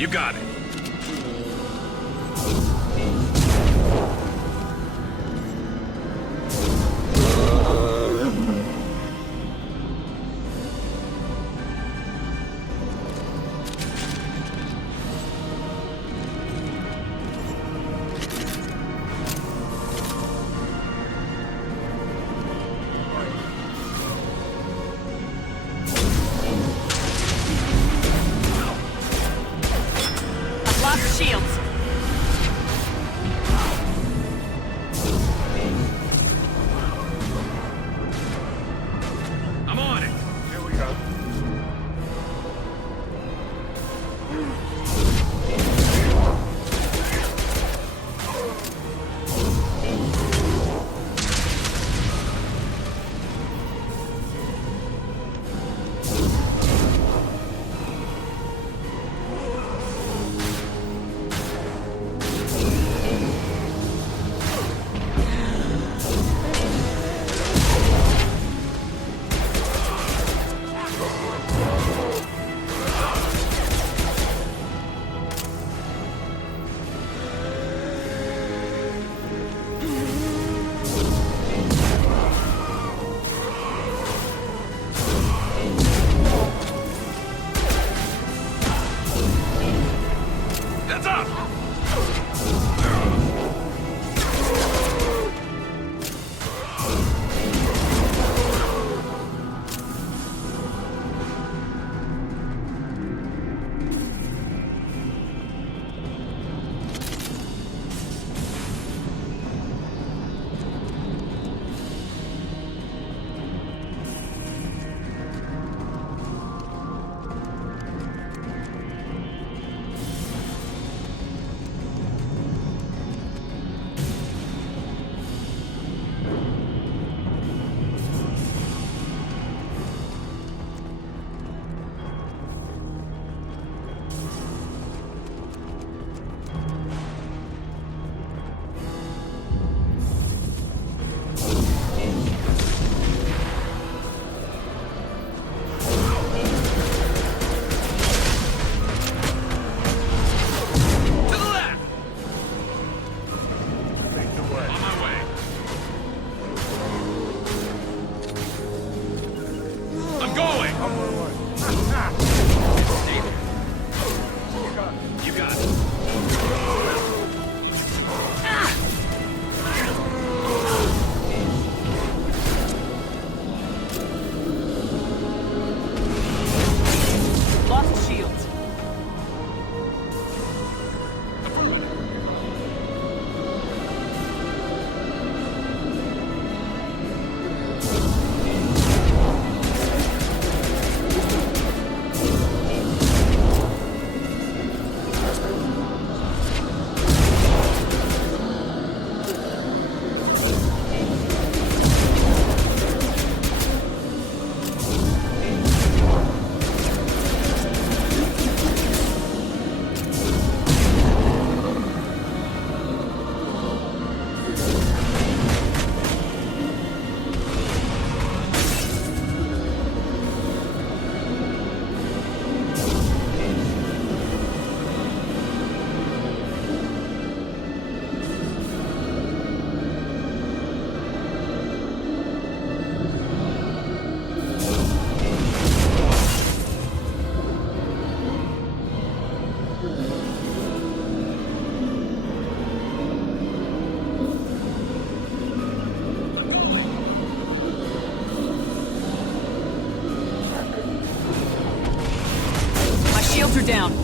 You got it. Shields. I'm on it. Here we go. That's up! You got it. Lost shields. My shields are down. You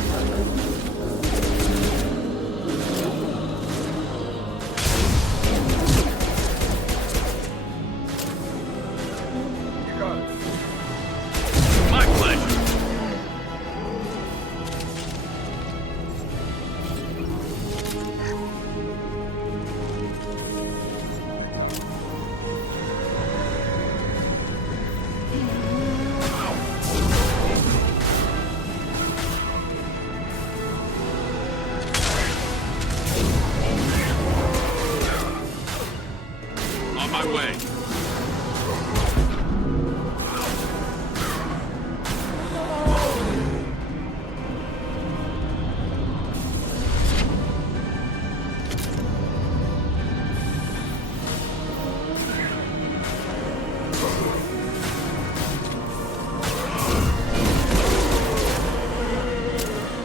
got it. My pleasure.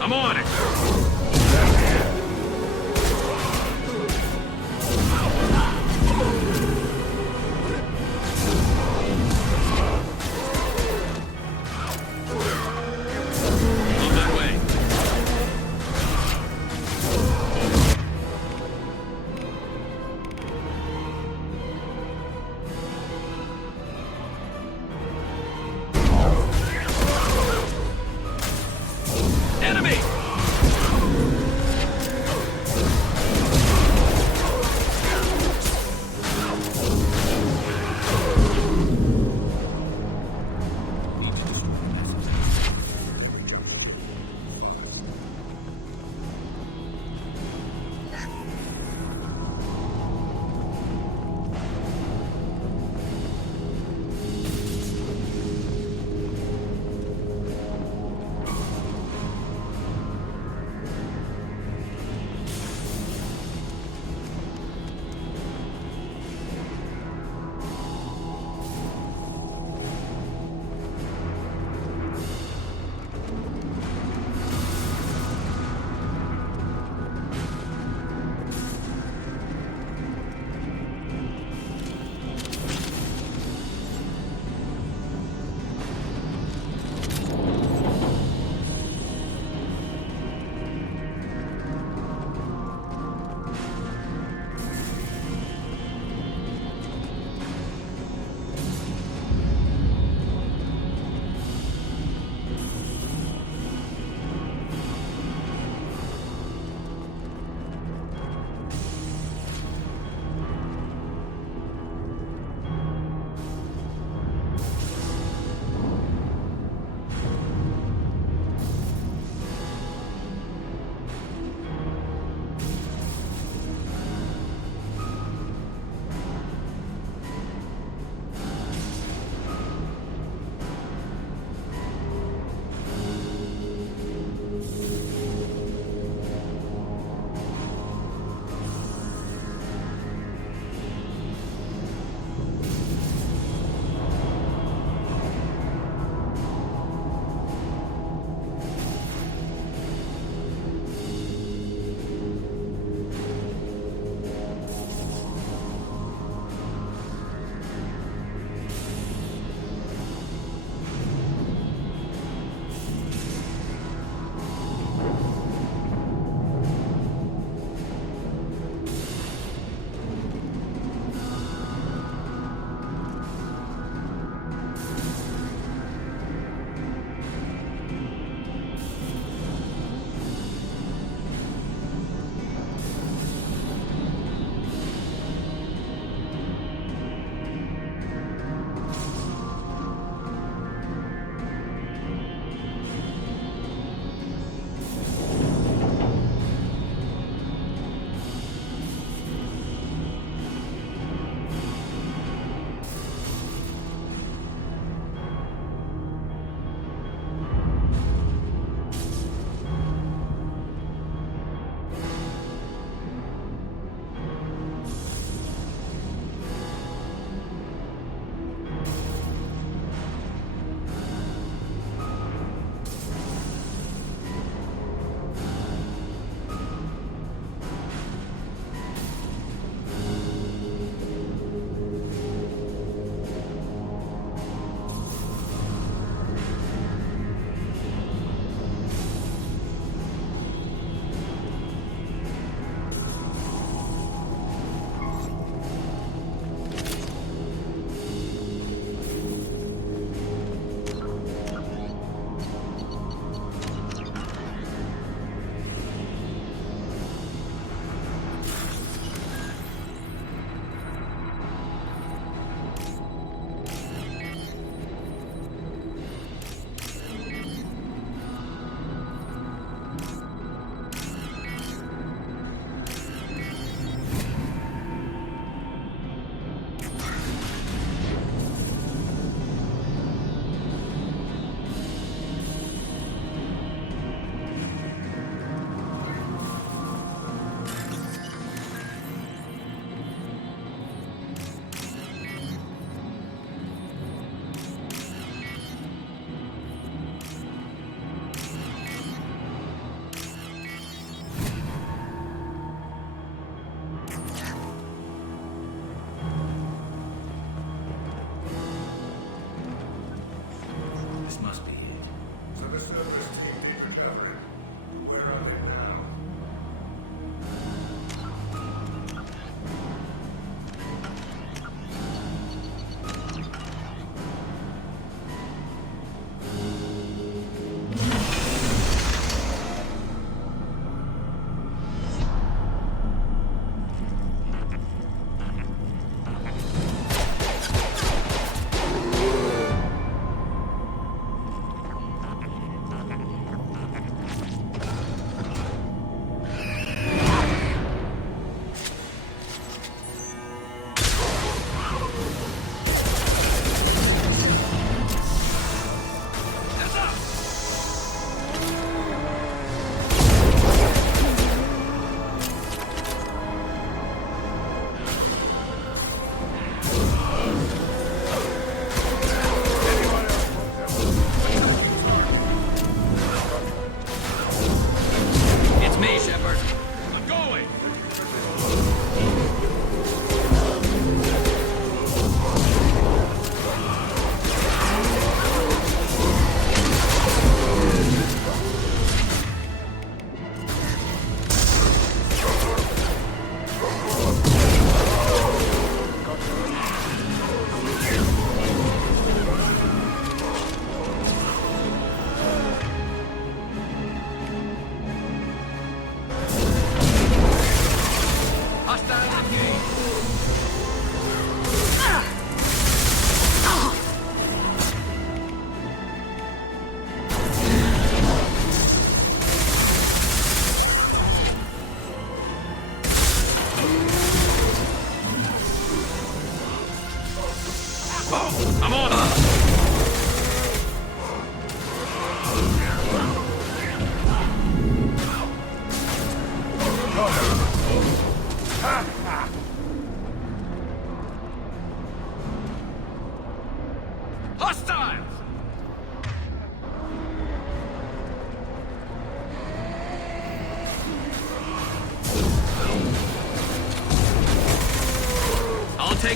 I'm on it. On my way. Enemy!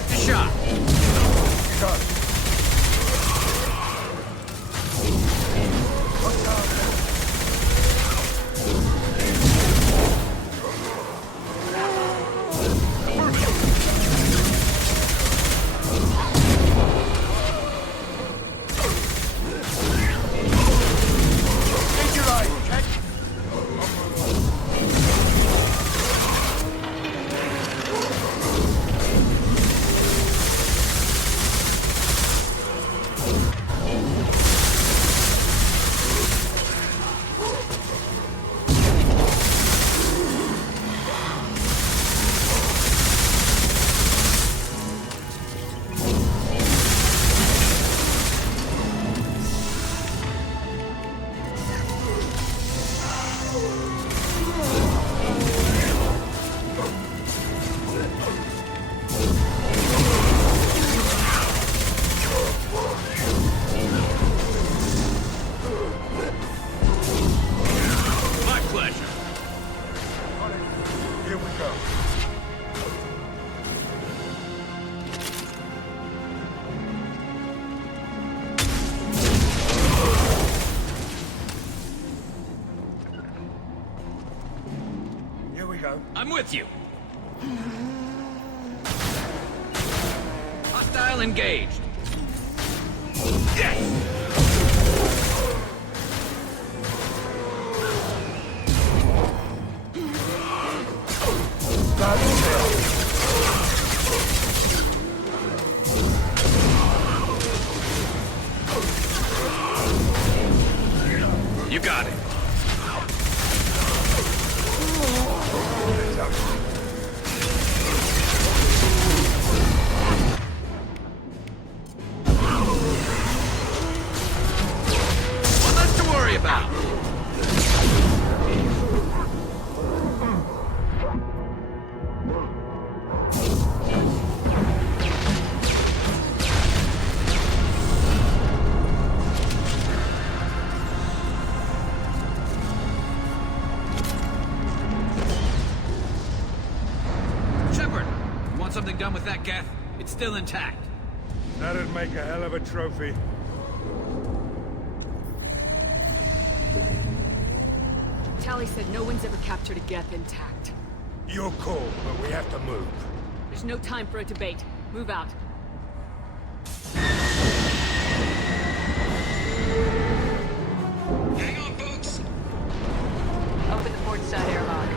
Take the shot. Got it. Watch out there. Get your eye checked. My pleasure. On it. Here we go. Here we go. I'm with you. Hostile engaged. Yes! That's it. You got it. One less to worry about. Shepard, you want something done with that Geth? It's still intact. That'd make a hell of a trophy. Tally said no one's ever captured a Geth intact. Your call, but we have to move. There's no time for a debate. Move out. Hang on, folks. Open the port side airlock.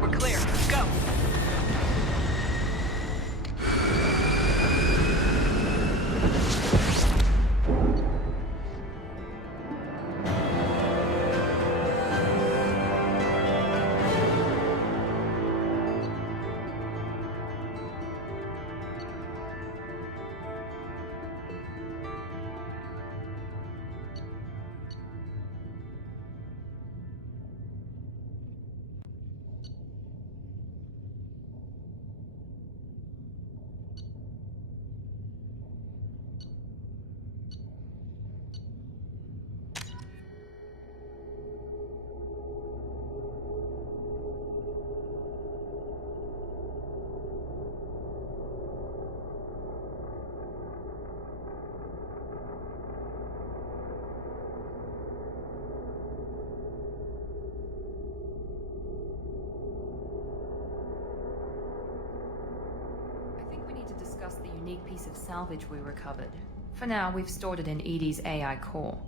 We're clear. Go. I think we need to discuss the unique piece of salvage we recovered. For now, we've stored it in EDI's AI core.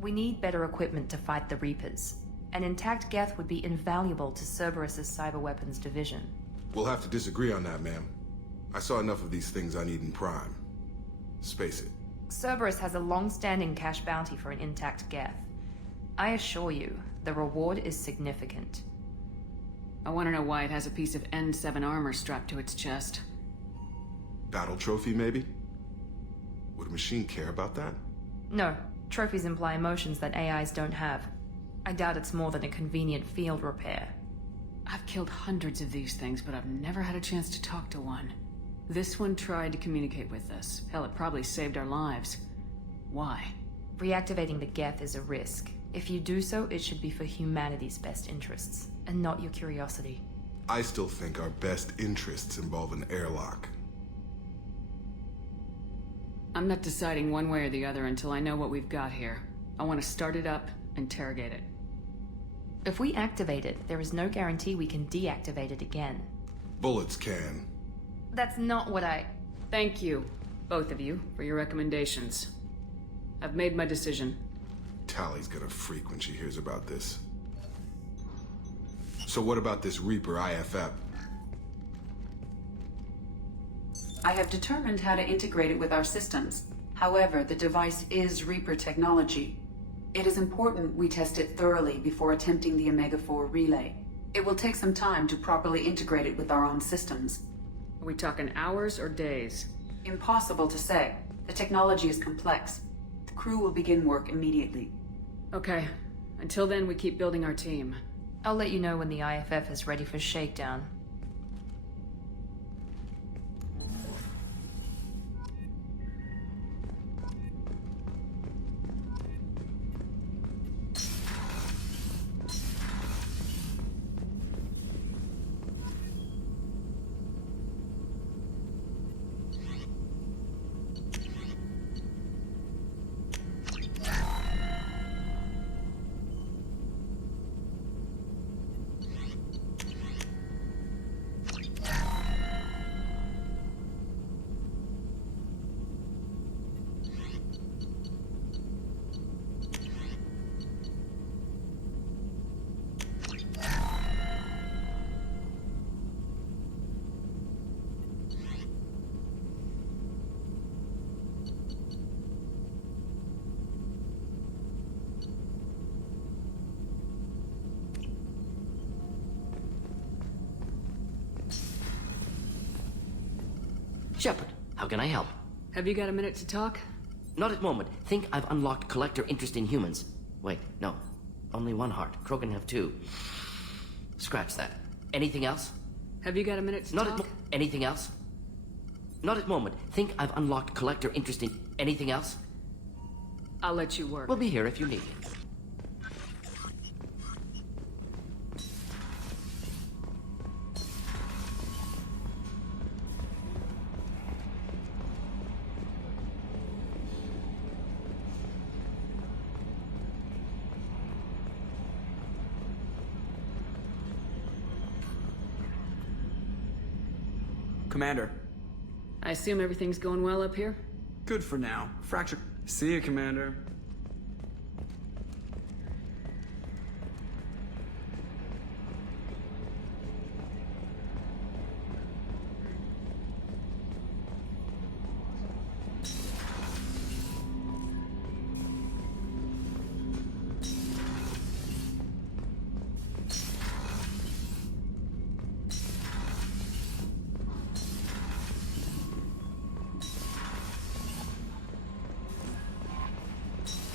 We need better equipment to fight the Reapers. An intact Geth would be invaluable to Cerberus's cyber weapons division. We'll have to disagree on that, ma'am. I saw enough of these things I need in Prime. Space it. Cerberus has a long-standing cash bounty for an intact Geth. I assure you, the reward is significant. I want to know why it has a piece of N7 armor strapped to its chest. Battle trophy, maybe? Would a machine care about that? No, trophies imply emotions that AIs don't have. I doubt it's more than a convenient field repair. I've killed hundreds of these things, but I've never had a chance to talk to one. This one tried to communicate with us. Hell, it probably saved our lives. Why? Reactivating the Geth is a risk. If you do so, it should be for humanity's best interests, and not your curiosity. I still think our best interests involve an airlock. I'm not deciding one way or the other until I know what we've got here. I want to start it up, interrogate it. If we activate it, there is no guarantee we can deactivate it again. Bullets can. That's not what I... Thank you, both of you, for your recommendations. I've made my decision. Tally's gonna freak when she hears about this. So what about this Reaper IFF? I have determined how to integrate it with our systems. However, the device is Reaper technology. It is important we test it thoroughly before attempting the Omega-4 relay. It will take some time to properly integrate it with our own systems. Are we talking hours or days? Impossible to say. The technology is complex. The crew will begin work immediately. Okay. Until then, we keep building our team. I'll let you know when the IFF is ready for shakedown. Shepard, how can I help? Have you got a minute to talk? Not at moment. Think I've unlocked collector interest in humans. Wait, no. Only one heart. Krogan have two. Scratch that. Anything else? Have you got a minute to Not talk? at anything else? Not at moment. Think I've unlocked collector interest in anything else? I'll let you work. We'll be here if you need. Commander. I assume everything's going well up here? Good for now. Fracture. See you, Commander.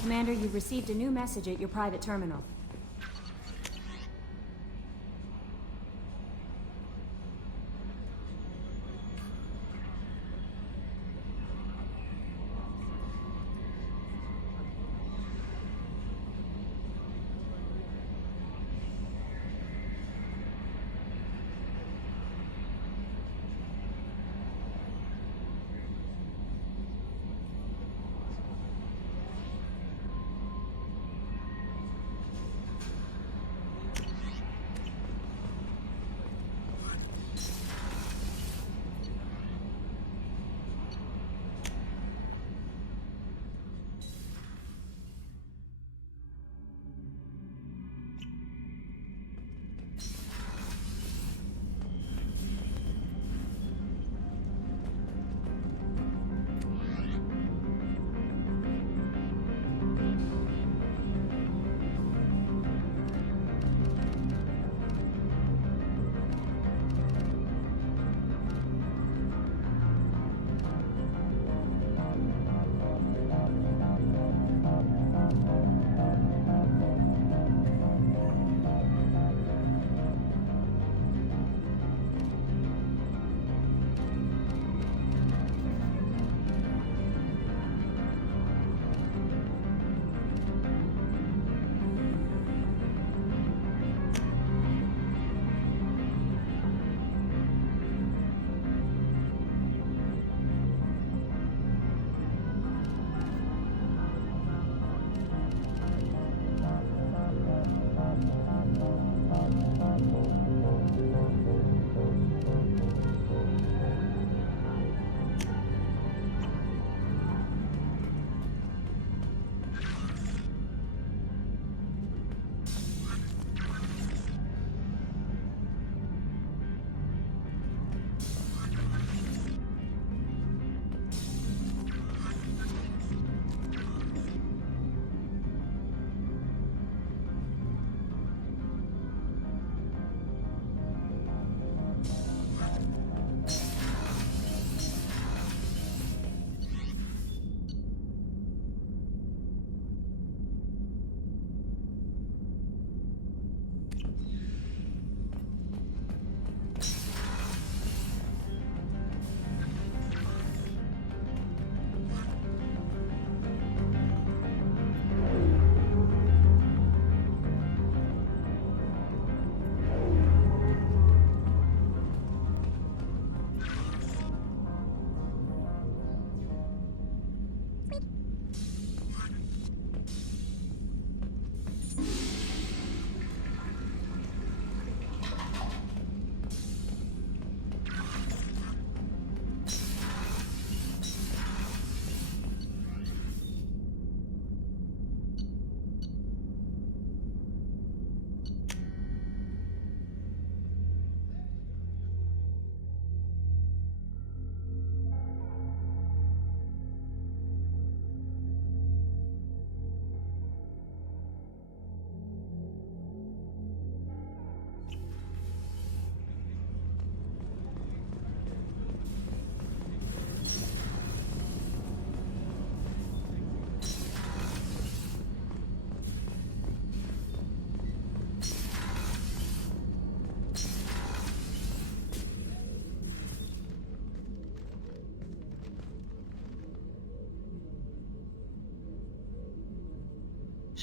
Commander, you've received a new message at your private terminal.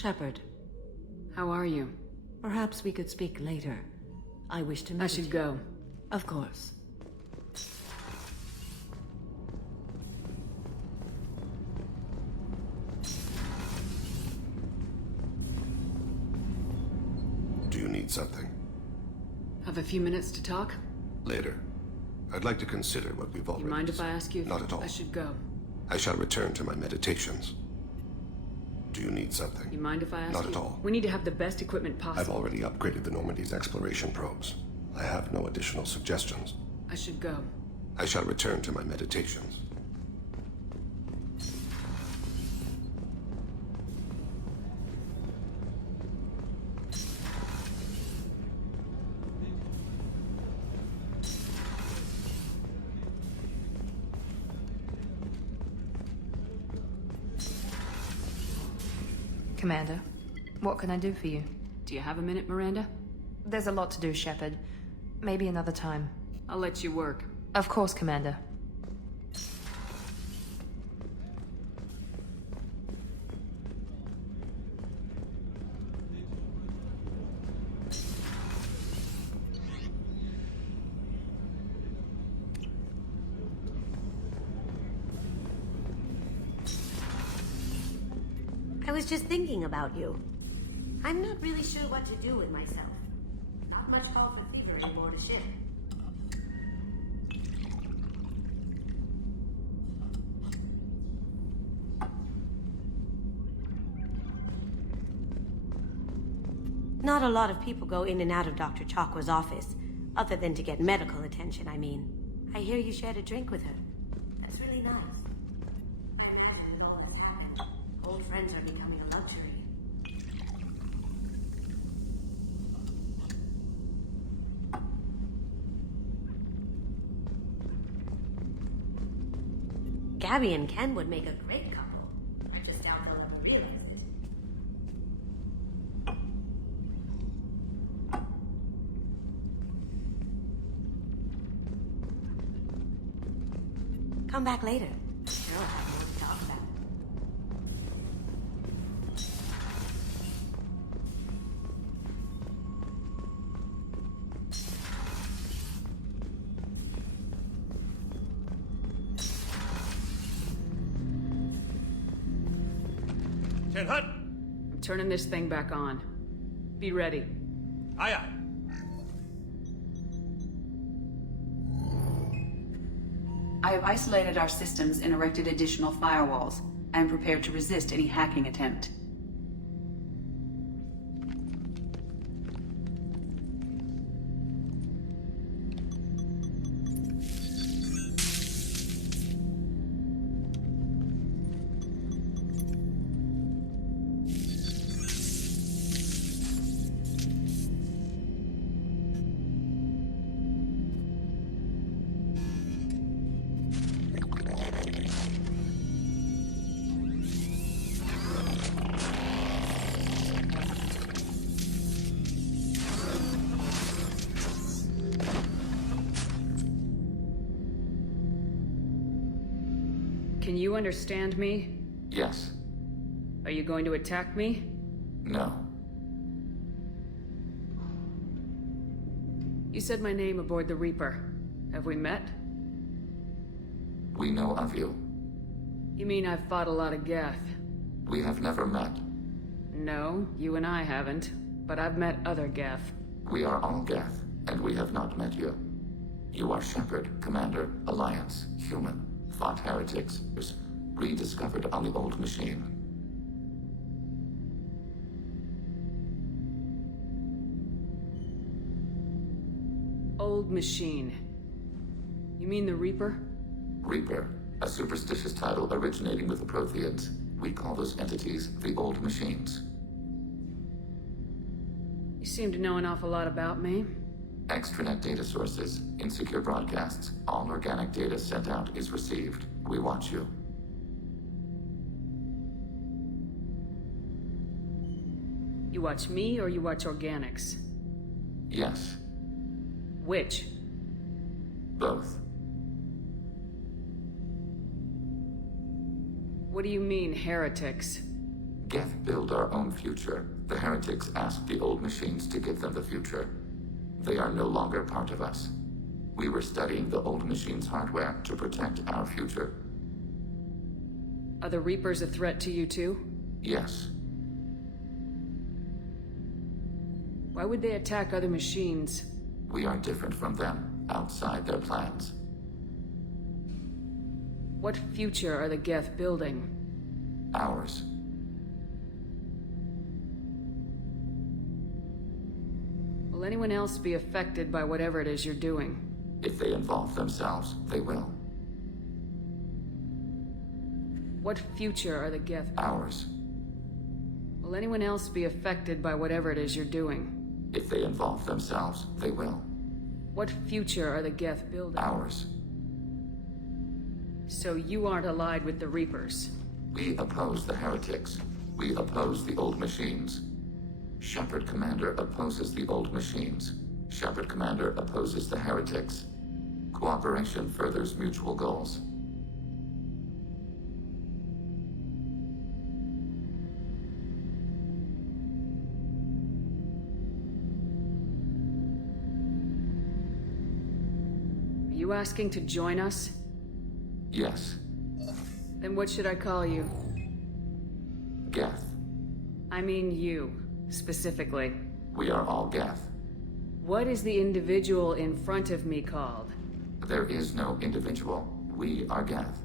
Shepard, How are you? perhaps we could speak later. I wish to meet I should you. go. Of course. Do you need something? Have a few minutes to talk? Later. I'd like to consider what we've already You mind if I discussed. ask you if Not at all. I should go? I shall return to my meditations. Do you need something? You mind if I ask Not you? at all. We need to have the best equipment I've possible. already upgraded the Normandy's exploration probes. I have no additional suggestions. I should go. I shall return to my meditations. Commander, what can I do for you? Do you have a minute, Miranda? There's a lot to do, Shepard. Maybe another time. I'll let you work. Of course, Commander. I was just thinking about you. I'm not really sure what to do with myself. Not much call for thievery aboard a ship. Not a lot of people go in and out of Dr. Chakwa's office, other than to get medical attention, I mean. I hear you shared a drink with her. That's really nice. I imagine with all that's happened, old friends are becoming a luxury. Gabby and Ken would make a great couple. I just doubt they'll ever realize it. Come back later. Sure, I'll have more to talk about. Ten Hut! I'm turning this thing back on. Be ready. Aye, aye. I have isolated our systems and erected additional firewalls. I am prepared to resist any hacking attempt. Can you understand me? Yes. Are you going to attack me? No. You said my name aboard the Reaper. Have we met? We know of you. You mean I've fought a lot of Geth? We have never met. No, you and I haven't. But I've met other Geth. We are all Geth, and we have not met you. You are Shepard, Commander, Alliance, human, fought heretics, rediscovered on the old machine. Old machine. You mean the Reaper? Reaper, a superstitious title originating with the Protheans. We call those entities the Old Machines. You seem to know an awful lot about me. Extranet data sources, insecure broadcasts, all organic data sent out is received. We watch you. You watch me or you watch organics? Yes, Which? both. What do you mean, heretics? Geth build our own future. The heretics asked the old machines to give them the future. They are no longer part of us. We were studying the old machines' hardware to protect our future. Are the Reapers a threat to you too? Yes. Why would they attack other machines? We are different from them, outside their plans. What future are the Geth building? Ours. Will anyone else be affected by whatever it is you're doing? If they involve themselves, they will. What future are the Geth? Ours. Will anyone else be affected by whatever it is you're doing? If they involve themselves, they will. What future are the Geth building? Ours. So you aren't allied with the Reapers? We oppose the heretics. We oppose the old machines. Shepard Commander opposes the old machines. Shepard Commander opposes the heretics. Cooperation furthers mutual goals. Are you asking to join us? Yes. Then what should I call you? Geth. I mean you, specifically. We are all Geth. What is the individual in front of me called? There is no individual. We are Geth.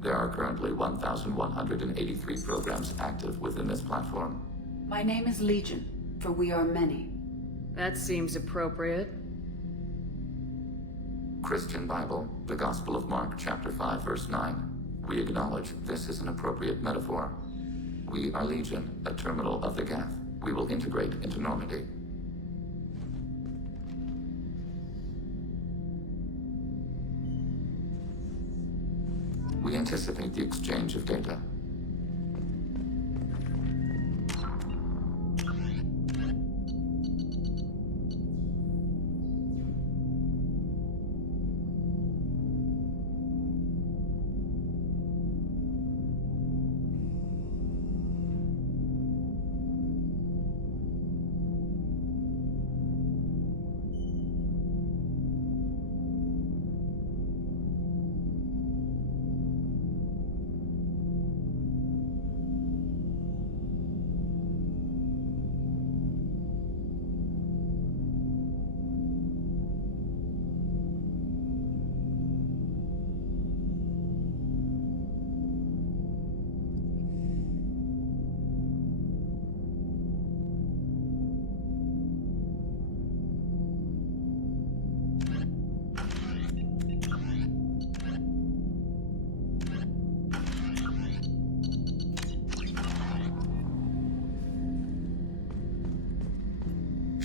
There are currently 1,183 programs active within this platform. My name is Legion, for we are many. That seems appropriate. Christian Bible, the Gospel of Mark, chapter 5, verse 9. We acknowledge this is an appropriate metaphor. We are Legion, a terminal of the Geth. We will integrate into Normandy. We anticipate the exchange of data.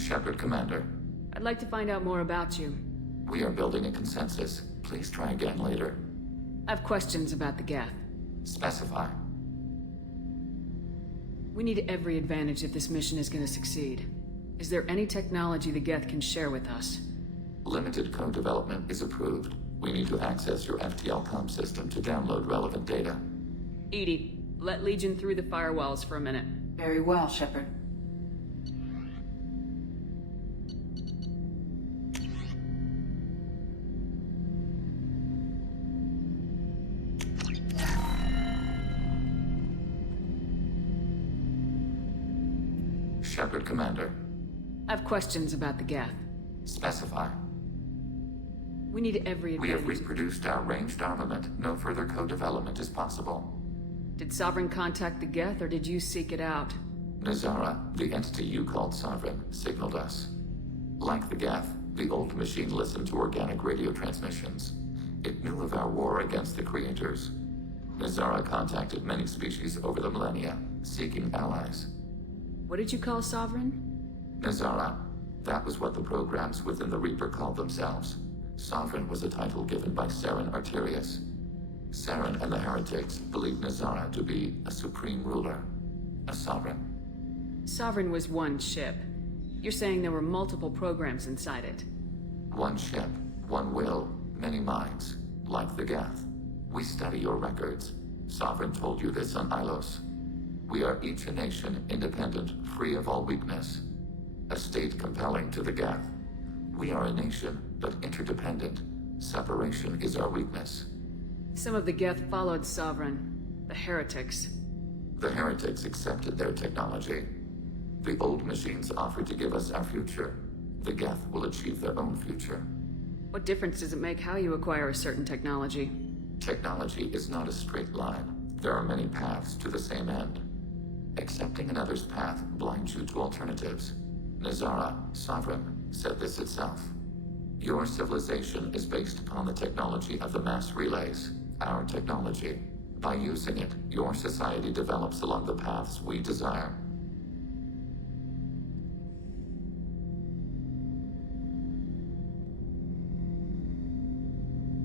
Shepard, Commander. I'd like to find out more about you. We are building a consensus. Please try again later. I have questions about the Geth. Specify. We need every advantage if this mission is going to succeed. Is there any technology the Geth can share with us? Limited code development is approved. We need to access your FTL-COM system to download relevant data. EDI, let Legion through the firewalls for a minute. Very well, Shepard. Shepard, Commander. I have questions about the Geth. Specify. We need every advantage. We have reproduced our ranged armament. No further code development is possible. Did Sovereign contact the Geth, or did you seek it out? Nazara, the entity you called Sovereign, signaled us. Like the Geth, the old machine listened to organic radio transmissions. It knew of our war against the Creators. Nazara contacted many species over the millennia, seeking allies. What did you call Sovereign? Nazara. That was what the programs within the Reaper called themselves. Sovereign was a title given by Saren Arterius. Saren and the heretics believed Nazara to be a supreme ruler, a sovereign. Sovereign was one ship. You're saying there were multiple programs inside it. One ship, one will, many minds, like the Geth. We study your records. Sovereign told you this on Ilos. We are each a nation, independent, free of all weakness. A state compelling to the Geth. We are a nation, but interdependent. Separation is our weakness. Some of the Geth followed Sovereign. The heretics. The heretics accepted their technology. The old machines offered to give us our future. The Geth will achieve their own future. What difference does it make how you acquire a certain technology? Technology is not a straight line. There are many paths to the same end. Accepting another's path blinds you to alternatives. Nazara, Sovereign, said this itself. Your civilization is based upon the technology of the mass relays, our technology. By using it, your society develops along the paths we desire.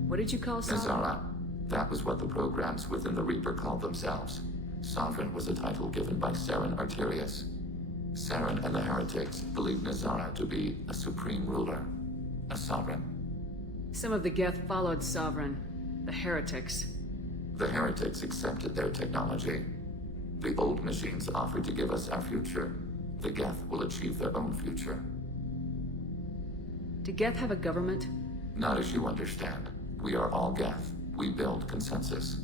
What did you call Sovereign? Nazara. That was what the programs within the Reaper called themselves. Sovereign was a title given by Saren Arterius. Saren and the heretics believed Nazara to be a supreme ruler, a sovereign. Some of the Geth followed Sovereign. The heretics. The heretics accepted their technology. The old machines offered to give us our future. The Geth will achieve their own future. Do Geth have a government? Not as you understand. We are all Geth. We build consensus.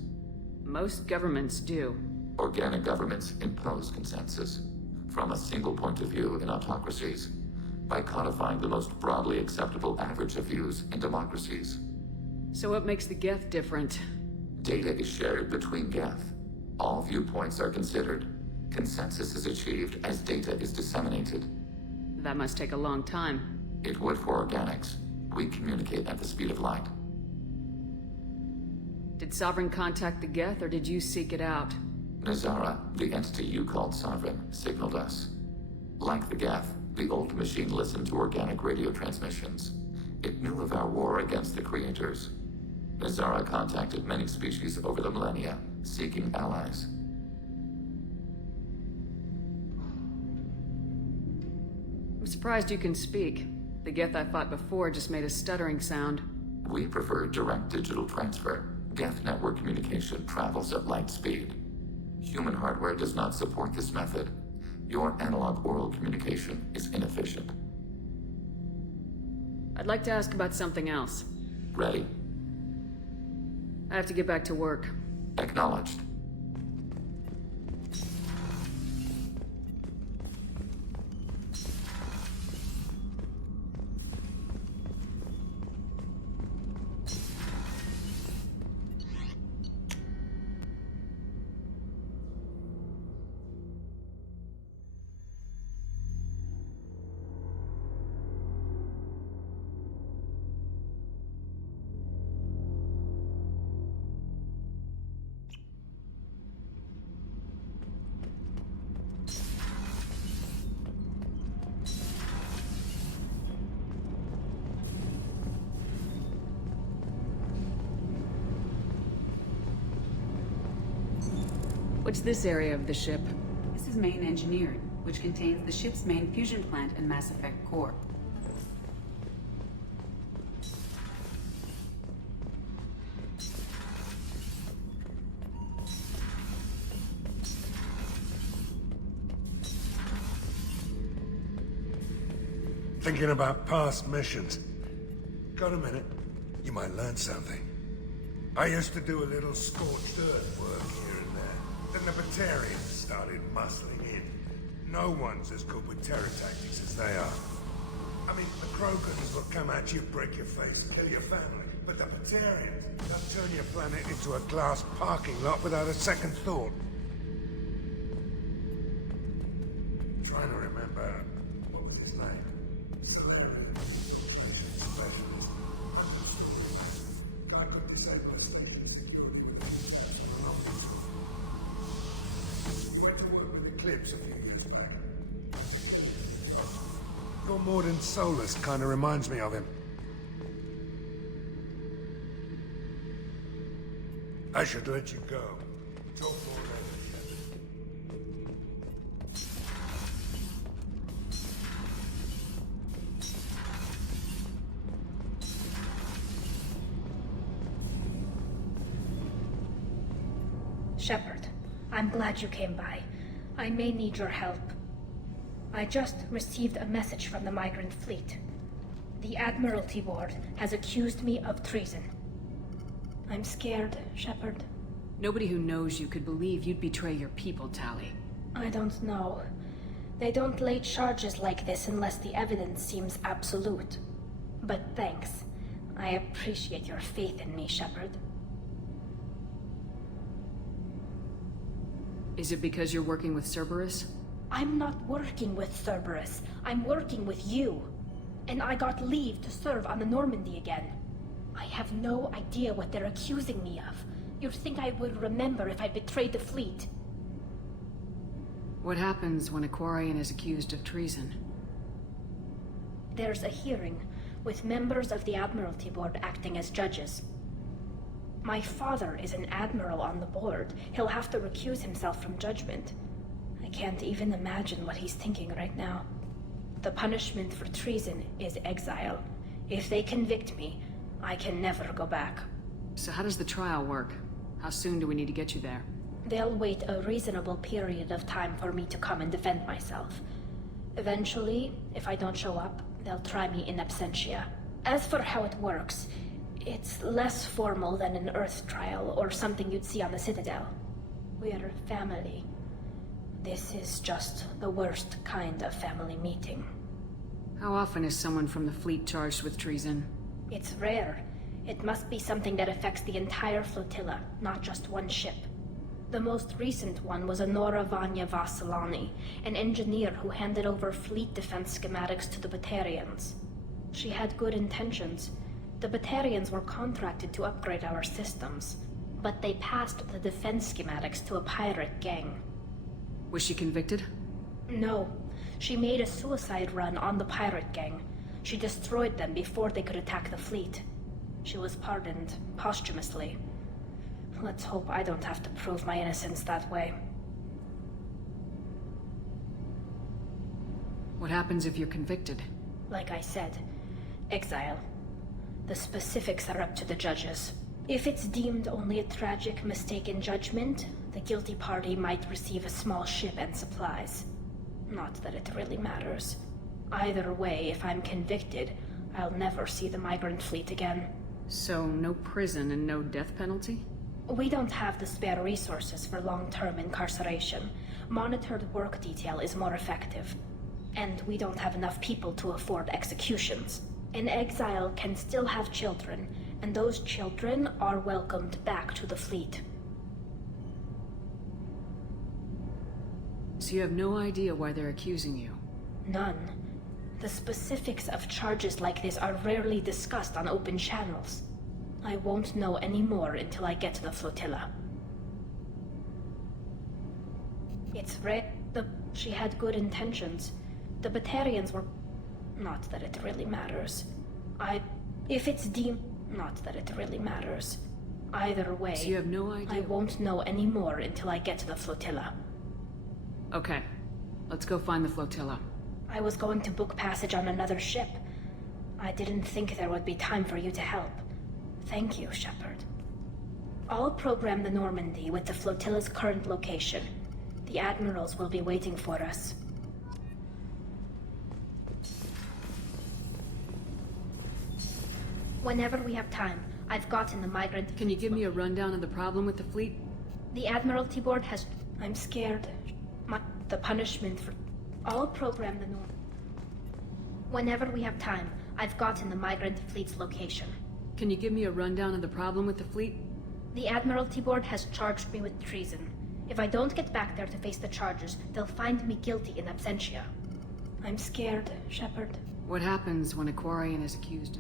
Most governments do. Organic governments impose consensus. From a single point of view in autocracies. By codifying the most broadly acceptable average of views in democracies. So what makes the Geth different? Data is shared between Geth. All viewpoints are considered. Consensus is achieved as data is disseminated. That must take a long time. It would for organics. We communicate at the speed of light. Did Sovereign contact the Geth, or did you seek it out? Nazara, the entity you called Sovereign, signaled us. Like the Geth, the old machine listened to organic radio transmissions. It knew of our war against the creators. Nazara contacted many species over the millennia, seeking allies. I'm surprised you can speak. The Geth I fought before just made a stuttering sound. We prefer direct digital transfer. Geth network communication travels at light speed. Human hardware does not support this method. Your analog oral communication is inefficient. I'd like to ask about something else. Ready? I have to get back to work. Acknowledged. What's this area of the ship? This is main engineering, which contains the ship's main fusion plant and Mass Effect core. Thinking about past missions. Got a minute? You might learn something. I used to do a little scorched earth work here and there. Then the Batarians started muscling in. No one's as good with terror tactics as they are. I mean, the Krogans will come at you, break your face, kill your family. But the Batarians, they'll turn your planet into a glass parking lot without a second thought. Trying to remember... what was his name? Solarian. Specialist. Guy could disable a station security with for an office. We went to work with Eclipse a few years back. Your Mordin Solus kind of reminds me of him. I should let you go. Talk more later. Shepard, I'm glad you came by. I may need your help. I just received a message from the migrant fleet. The Admiralty Board has accused me of treason. I'm scared, Shepard. Nobody who knows you could believe you'd betray your people, Tali. I don't know. They don't lay charges like this unless the evidence seems absolute. But thanks. I appreciate your faith in me, Shepard. Is it because you're working with Cerberus? I'm not working with Cerberus. I'm working with you. And I got leave to serve on the Normandy again. I have no idea what they're accusing me of. You'd think I would remember if I betrayed the fleet. What happens when a Quarian is accused of treason? There's a hearing, with members of the Admiralty Board acting as judges. My father is an admiral on the board. He'll have to recuse himself from judgment. I can't even imagine what he's thinking right now. The punishment for treason is exile. If they convict me, I can never go back. So how does the trial work? How soon do we need to get you there? They'll wait a reasonable period of time for me to come and defend myself. Eventually, if I don't show up, they'll try me in absentia. As for how it works, it's less formal than an Earth trial or something you'd see on the Citadel. We're family. This is just the worst kind of family meeting. How often is someone from the fleet charged with treason? It's rare. It must be something that affects the entire flotilla, not just one ship. The most recent one was Honora Vanya Vasilani, an engineer who handed over fleet defense schematics to the Batarians. She had good intentions. The Batarians were contracted to upgrade our systems, but they passed the defense schematics to a pirate gang. Was she convicted? No. She made a suicide run on the pirate gang. She destroyed them before they could attack the fleet. She was pardoned posthumously. Let's hope I don't have to prove my innocence that way. What happens if you're convicted? Like I said, exile. The specifics are up to the judges. If it's deemed only a tragic mistake in judgment, the guilty party might receive a small ship and supplies. Not that it really matters. Either way, if I'm convicted, I'll never see the migrant fleet again. So, no prison and no death penalty? We don't have the spare resources for long-term incarceration. Monitored work detail is more effective. And we don't have enough people to afford executions. An exile can still have children, and those children are welcomed back to the fleet. So you have no idea why they're accusing you? None. The specifics of charges like this are rarely discussed on open channels. I won't know any more until I get to the flotilla. It's she had good intentions. The Batarians were... Not that it really matters. If it's deemed... Not that it really matters. Either way... So you have no idea... I won't know any more until I get to the flotilla. Okay. Let's go find the flotilla. I was going to book passage on another ship. I didn't think there would be time for you to help. Thank you, Shepard. I'll program the Normandy with the flotilla's current location. The admirals will be waiting for us. Whenever we have time, I've gotten the migrant... Can you give me a rundown of the problem with the fleet? The Admiralty Board has... I'm scared. The punishment for... I'll program the Normandy. Whenever we have time, I've gotten the migrant fleet's location. Can you give me a rundown of the problem with the fleet? The Admiralty Board has charged me with treason. If I don't get back there to face the charges, they'll find me guilty in absentia. I'm scared, Shepard. What happens when a Quarian is accused?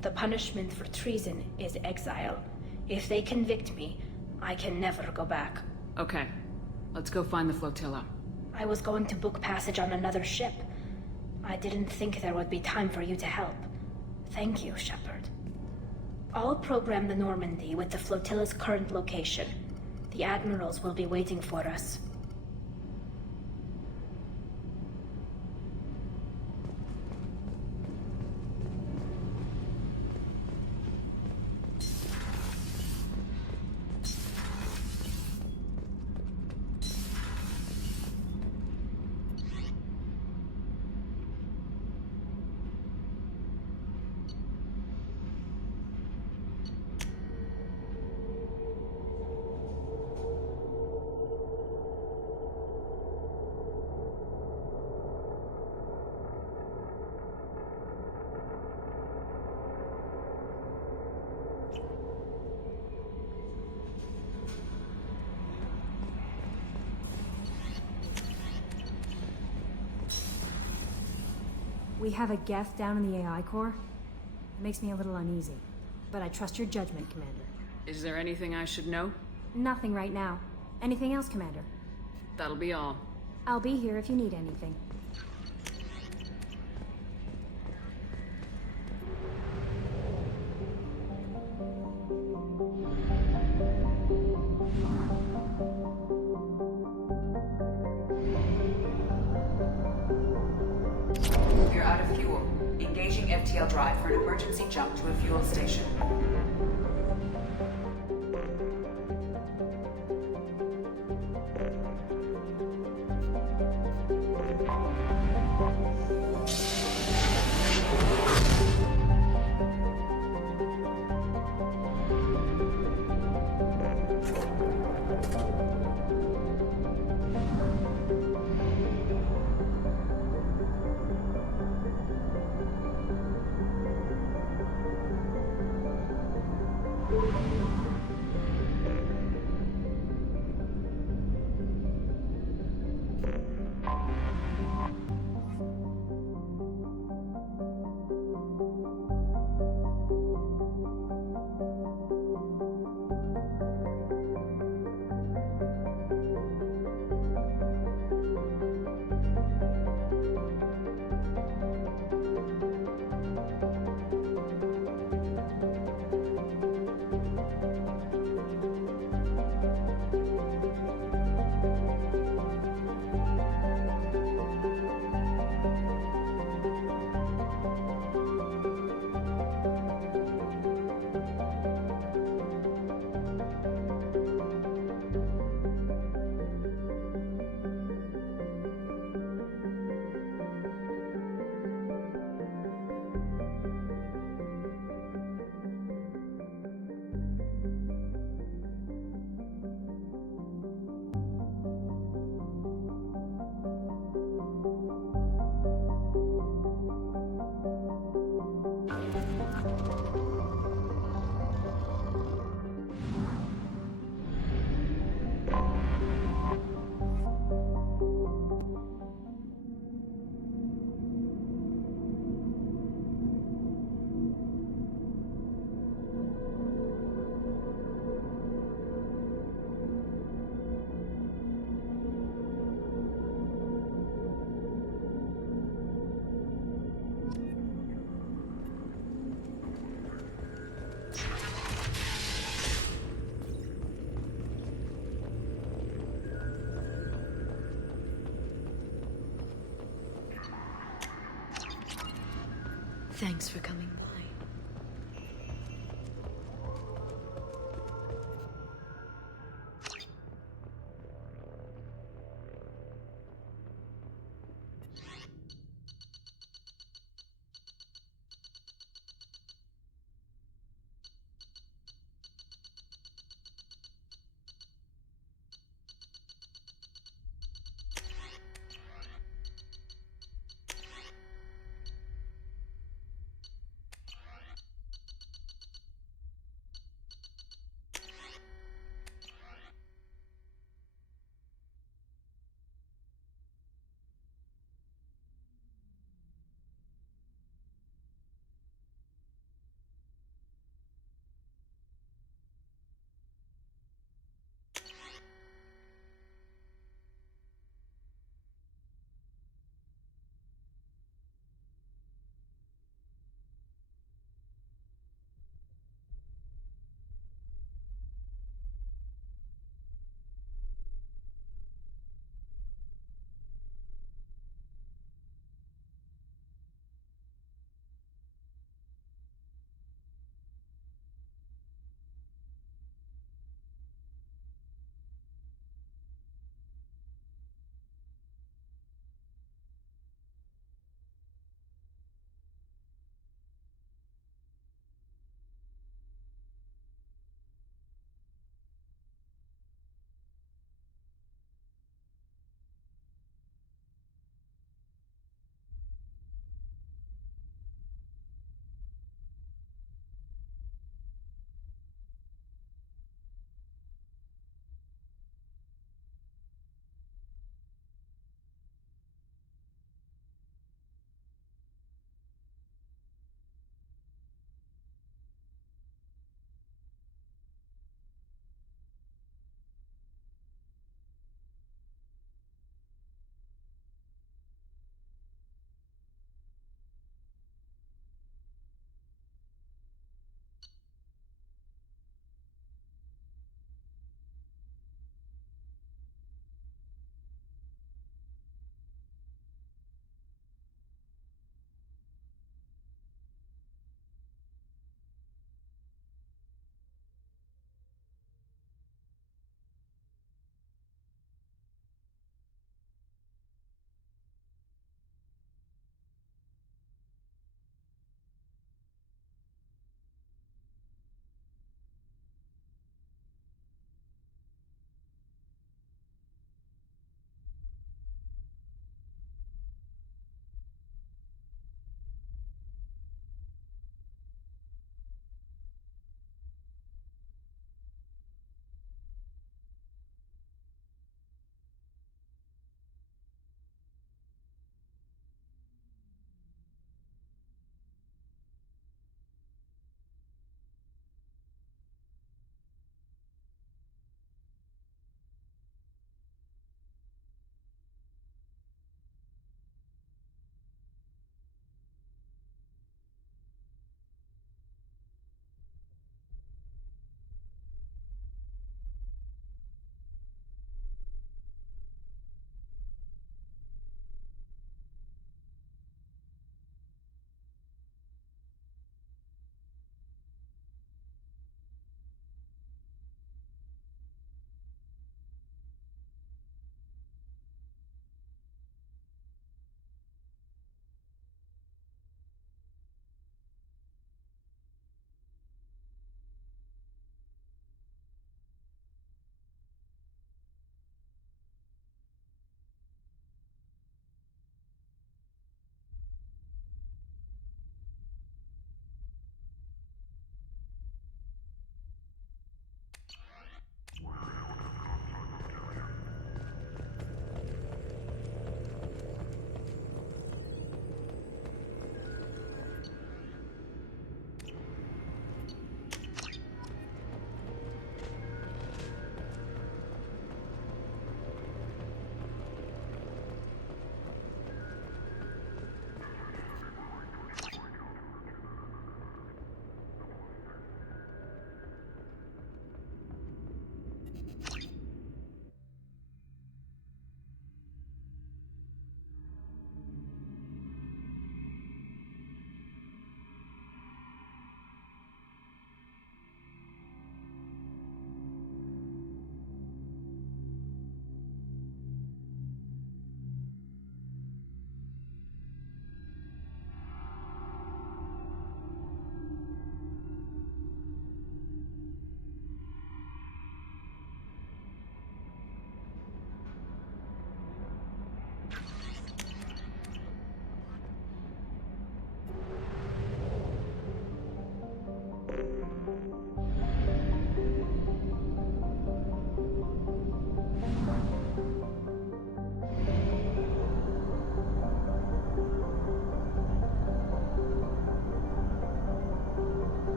The punishment for treason is exile. If they convict me, I can never go back. Okay. Let's go find the flotilla. I was going to book passage on another ship. I didn't think there would be time for you to help. Thank you, Shepard. I'll program the Normandy with the flotilla's current location. The admirals will be waiting for us. we have a Geth down in the AI core? It makes me a little uneasy. But I trust your judgment, Commander. Is there anything I should know? Nothing right now. Anything else, Commander? That'll be all. I'll be here if you need anything. You're out of fuel. Engaging FTL drive for an emergency jump to a fuel station. Thanks for coming by.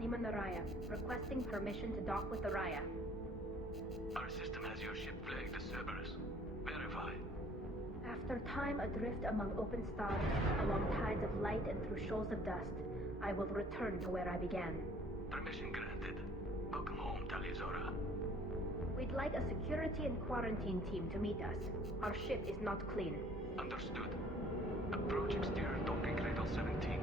Vasnima Naraya, requesting permission to dock with the Raya. Our system has your ship flagged as Cerberus. Verify. After time adrift among open stars, along tides of light and through shoals of dust, I will return to where I began. Permission granted. Welcome home, Tali'Zorah. We'd like a security and quarantine team to meet us. Our ship is not clean. Understood. Approach exterior docking cradle 17.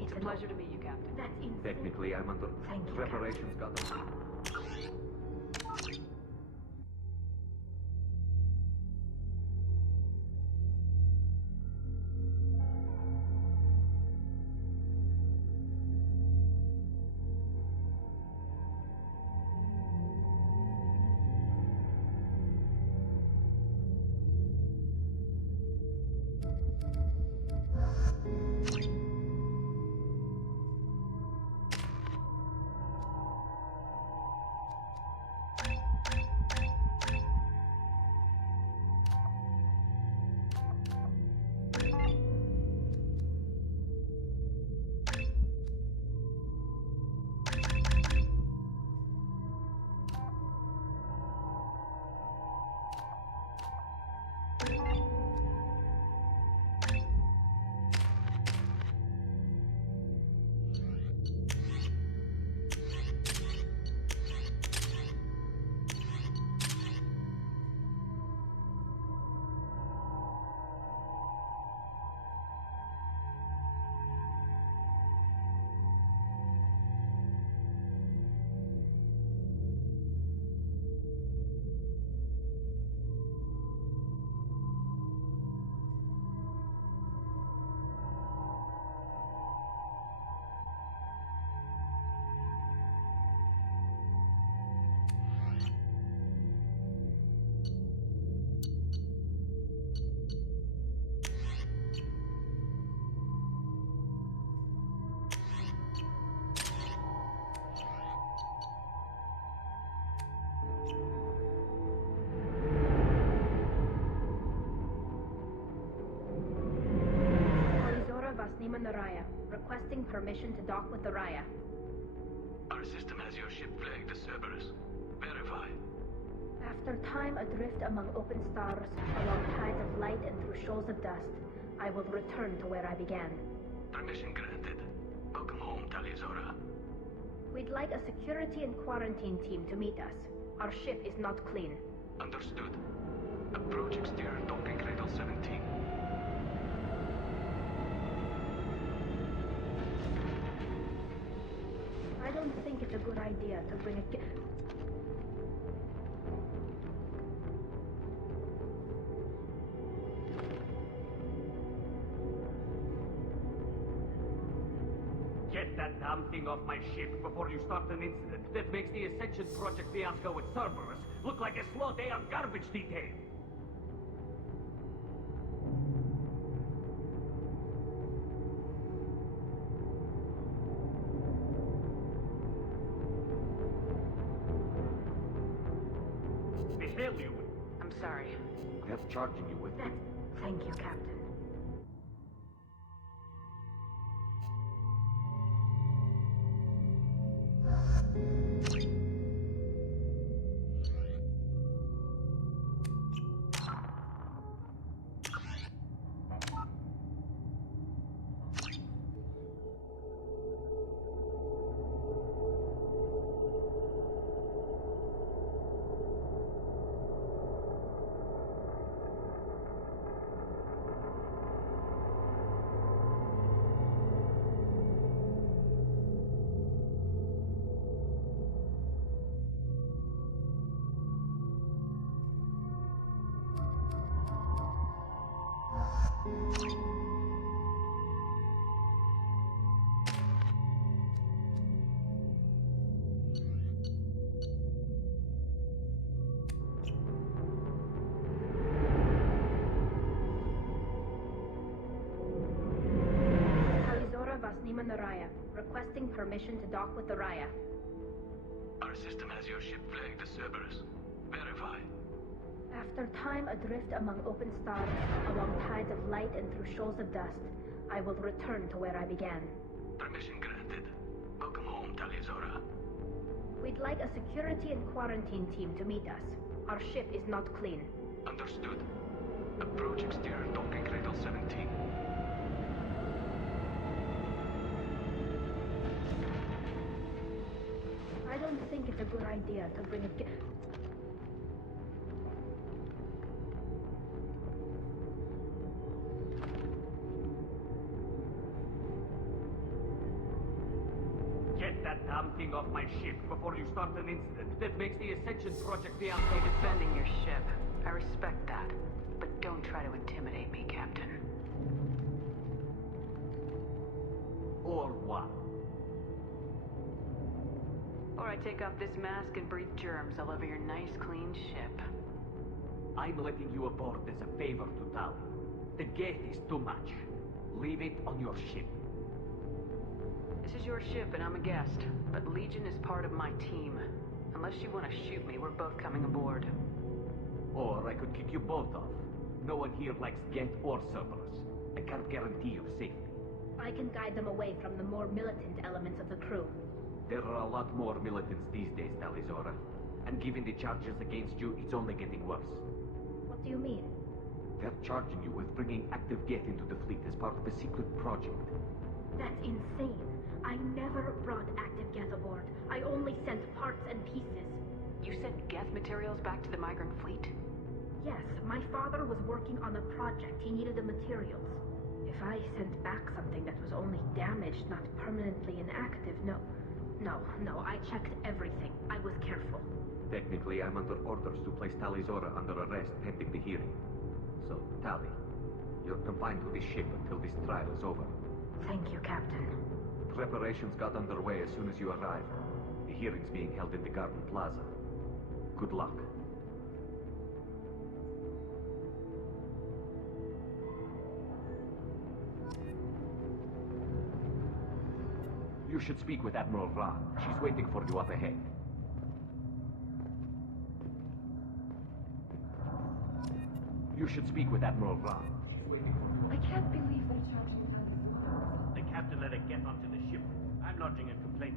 It's a pleasure to meet you, Captain. That's insane. Technically, I'm under preparations got them. Vasnima Naraya, requesting permission to dock with the Raya. Our system has your ship flagged as Cerberus. Verify. After time adrift among open stars, along tides of light and through shoals of dust, I will return to where I began. Permission granted. Welcome home, Tali'Zorah. We'd like a security and quarantine team to meet us. Our ship is not clean. Understood. Approach exterior docking cradle 17. I don't think it's a good idea to bring a Get that damn thing off my ship before you start an incident that makes the Ascension Project fiasco with Cerberus look like a slow day of garbage detail. The hell you... I'm sorry. That's charging you with... Thank you, Captain. Vasnima Naraya, requesting permission to dock with the Raya. Our system has your ship flagged as Cerberus. Verify. After time adrift among open stars, along tides of light and through shoals of dust, I will return to where I began. Permission granted. Welcome home, Tali'Zorah. We'd like a security and quarantine team to meet us. Our ship is not clean. Understood. Approach exterior docking cradle 17. I don't think it's a good idea to bring a Get that damn thing off my ship before you start an incident that makes the Ascension Project the You're defending your ship. I respect that. But don't try to intimidate me, Captain. Or what? Or I take off this mask and breathe germs all over your nice, clean ship. I'm letting you aboard as a favor to Tali. The gate is too much. Leave it on your ship. This is your ship and I'm a guest, but Legion is part of my team. Unless you want to shoot me, we're both coming aboard. Or I could kick you both off. No one here likes Geth or Cerberus. I can't guarantee your safety. I can guide them away from the more militant elements of the crew. There are a lot more militants these days, Tali'Zorah. And given the charges against you, it's only getting worse. What do you mean? They're charging you with bringing active Geth into the fleet as part of a secret project. That's insane. I never brought active Geth aboard. I only sent parts and pieces. You sent Geth materials back to the migrant fleet? Yes, my father was working on a project. He needed the materials. If I sent back something that was only damaged, not permanently inactive, no, I checked everything. I was careful. Technically, I'm under orders to place Tali'Zorah under arrest pending the hearing. So, Tali, you're confined to this ship until this trial is over. Thank you, Captain. Preparations got underway as soon as you arrived. The hearing's being held in the Garden Plaza. Good luck. You should speak with Admiral Ra. She's waiting for you up ahead. You should speak with Admiral Ra. She's waiting for you. I can't believe they're charging us. The captain let it get onto the ship. I'm lodging a complaint.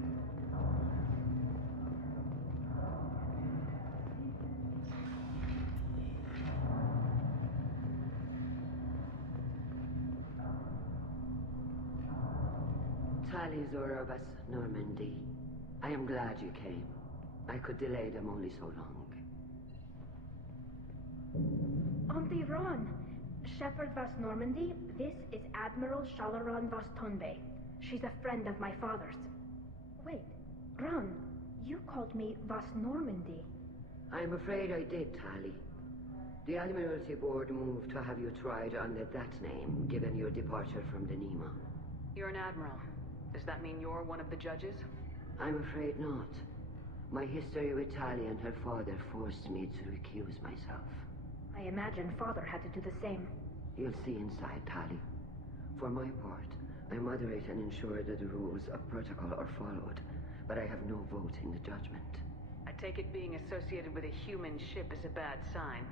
Tali'Zorah Vas Normandy. I am glad you came. I could delay them only so long. Auntie Ron! Shepard Vas Normandy, this is Admiral Shalaran Vas Tonbe. She's a friend of my father's. Wait, Ron, you called me Vas Normandy. I'm afraid I did, Tali. The Admiralty Board moved to have you tried under that name, given your departure from the Nima. You're an admiral. Does that mean you're one of the judges? I'm afraid not. My history with Tali and her father forced me to recuse myself. I imagine father had to do the same. You'll see inside, Tali. For my part, I moderate and ensure that the rules of protocol are followed, but I have no vote in the judgment. I take it being associated with a human ship is a bad sign.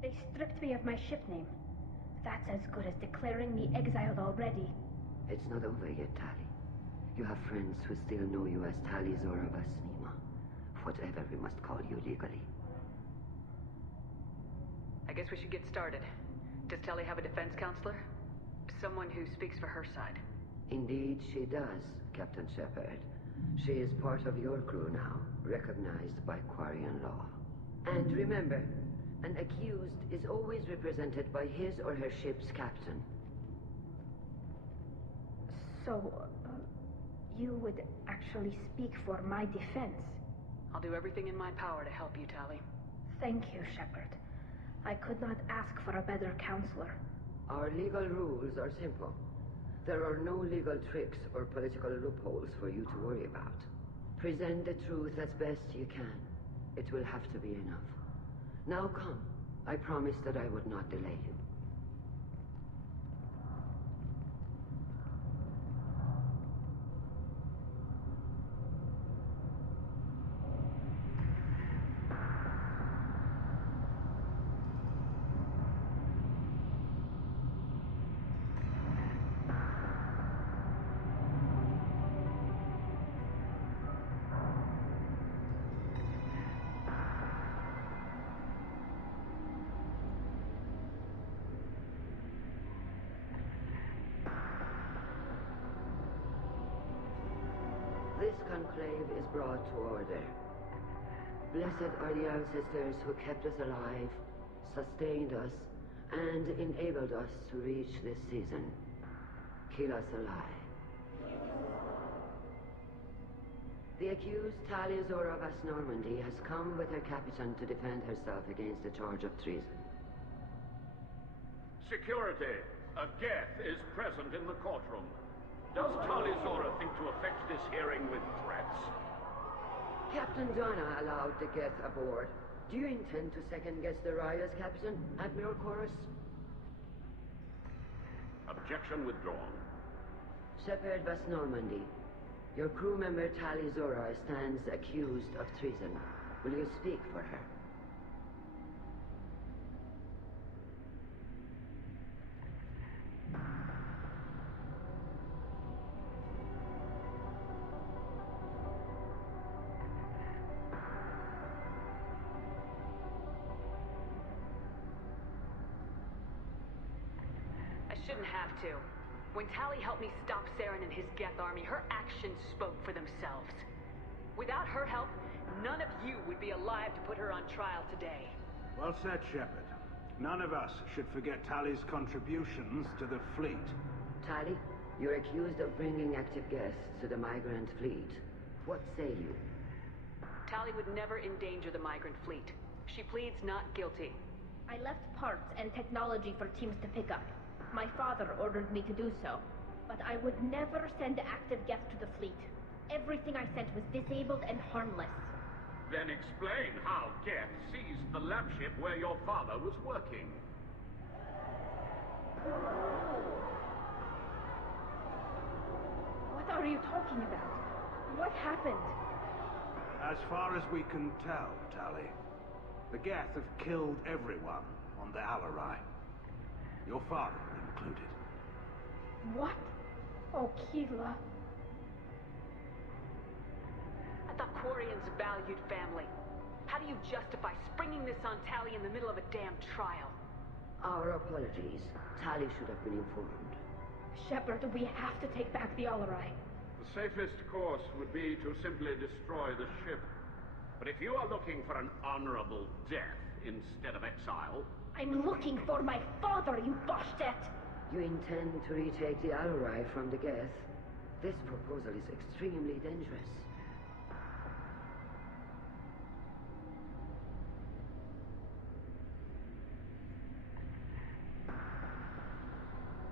They stripped me of my ship name. That's as good as declaring me exiled already. It's not over yet, Tali. You have friends who still know you as Tali'Zorah Vas Nima. Whatever we must call you legally. I guess we should get started. Does Tali have a defense counselor? Someone who speaks for her side. Indeed, she does, Captain Shepard. She is part of your crew now, recognized by Quarian law. And remember, an accused is always represented by his or her ship's captain. So, you would actually speak for my defense? I'll do everything in my power to help you, Tali. Thank you, Shepard. I could not ask for a better counselor. Our legal rules are simple. There are no legal tricks or political loopholes for you to worry about. Present the truth as best you can. It will have to be enough. Now come. I promised that I would not delay you. This conclave is brought to order. Blessed are the ancestors who kept us alive, sustained us, and enabled us to reach this season. Kill us alive. The accused Talia Zora Vas Normandy has come with her captain to defend herself against the charge of treason. Security! A Geth is present in the courtroom. Does Talia Zora think to affect this hearing with threats? Captain Donna allowed the Geth aboard. Do you intend to second-guess the Raya's captain, Admiral Chorus? Objection withdrawn. Shepard Vas Normandy, your crew member Talia Zora stands accused of treason. Will you speak for her? Shouldn't have to. When Tali helped me stop Saren and his Geth army, her actions spoke for themselves. Without her help, none of you would be alive to put her on trial today. Well said, Shepard. None of us should forget Tali's contributions to the fleet. Tali, you're accused of bringing active Geth to the migrant fleet. What say you? Tali would never endanger the migrant fleet. She pleads not guilty. I left parts and technology for teams to pick up. My father ordered me to do so, but I would never send active Geth to the fleet. Everything I sent was disabled and harmless. Then explain how Geth seized the lab ship where your father was working. What are you talking about? What happened? As far as we can tell, Tali, the Geth have killed everyone on the Alarai. Your father included. What? Oh, Keela. I thought Quarians valued family. How do you justify springing this on Tali in the middle of a damn trial? Our apologies. Tali should have been informed. Shepard, we have to take back the Alarai. The safest course would be to simply destroy the ship. But if you are looking for an honorable death instead of exile... I'm looking for my father, you Bastet! You intend to retake the Alarai from the Geth? This proposal is extremely dangerous.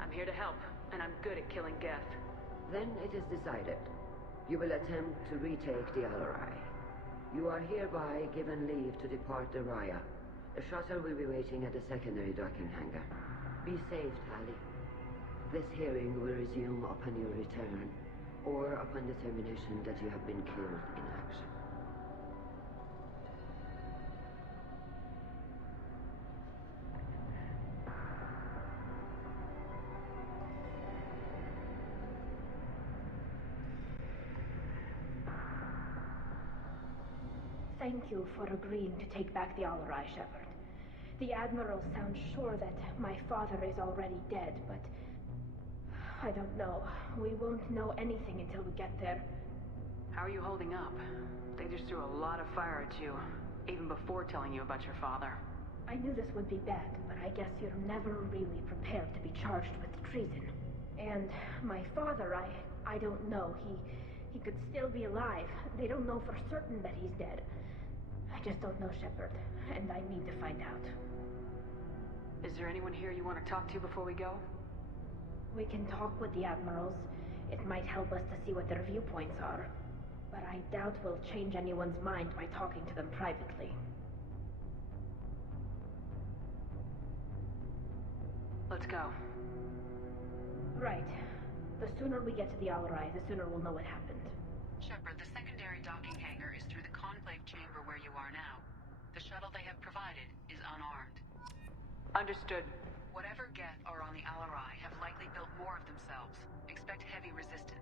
I'm here to help, and I'm good at killing Geth. Then it is decided. You will attempt to retake the Alarai. You are hereby given leave to depart the Raya. The shuttle will be waiting at the secondary docking hangar. Be safe, Tali. This hearing will resume upon your return, or upon determination that you have been killed in action. Thank you for agreeing to take back the Alarai, Shepard. The Admiral sounds sure that my father is already dead, but... I don't know. We won't know anything until we get there. How are you holding up? They just threw a lot of fire at you, even before telling you about your father. I knew this would be bad, but I guess you're never really prepared to be charged with treason. And my father, I don't know. He could still be alive. They don't know for certain that he's dead. I just don't know, Shepard, and I need to find out. Is there anyone here you want to talk to before we go? We can talk with the Admirals. It might help us to see what their viewpoints are. But I doubt we'll change anyone's mind by talking to them privately. Let's go. Right. The sooner we get to the Alarai, the sooner we'll know what happened. Shepard, the secondary docking hangar is through the conclave chamber where you are now. The shuttle they have provided is unarmed. Understood. Whatever Geth are on the Alarai have likely built more of themselves. Expect heavy resistance.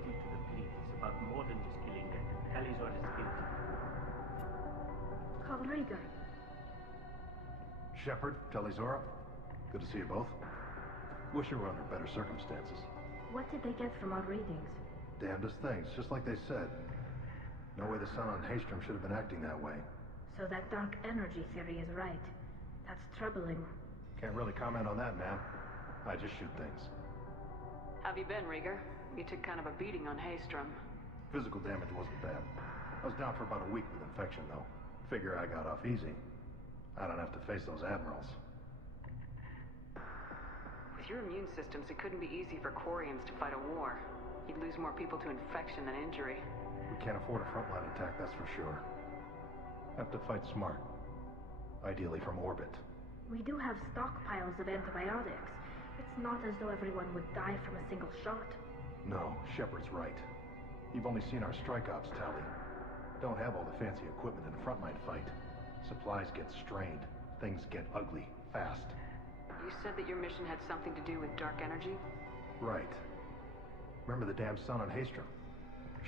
loyalty to the fleet is about more than just killing Tali'Zora's guilty. Call Rieger. Shepard, Tali'Zora, good to see you both. Wish you were under better circumstances. What did they get from our readings? Damnedest things, just like they said. No way the sun on Haestrom should have been acting that way. So that dark energy theory is right. That's troubling. Can't really comment on that, ma'am. I just shoot things. Have you been, Rieger? You took kind of a beating on Haestrom. Physical damage wasn't bad. I was down for about a week with infection, though. Figure I got off easy. I don't have to face those admirals. With your immune systems, it couldn't be easy for Quarians to fight a war. You'd lose more people to infection than injury. We can't afford a frontline attack, that's for sure. Have to fight smart. Ideally from orbit. We do have stockpiles of antibiotics. It's not as though everyone would die from a single shot. No, Shepard's right. You've only seen our strike ops, Tali. Don't have all the fancy equipment in a frontline fight. Supplies get strained. Things get ugly, fast. You said that your mission had something to do with dark energy? Right. Remember the damn sun on Haestrom?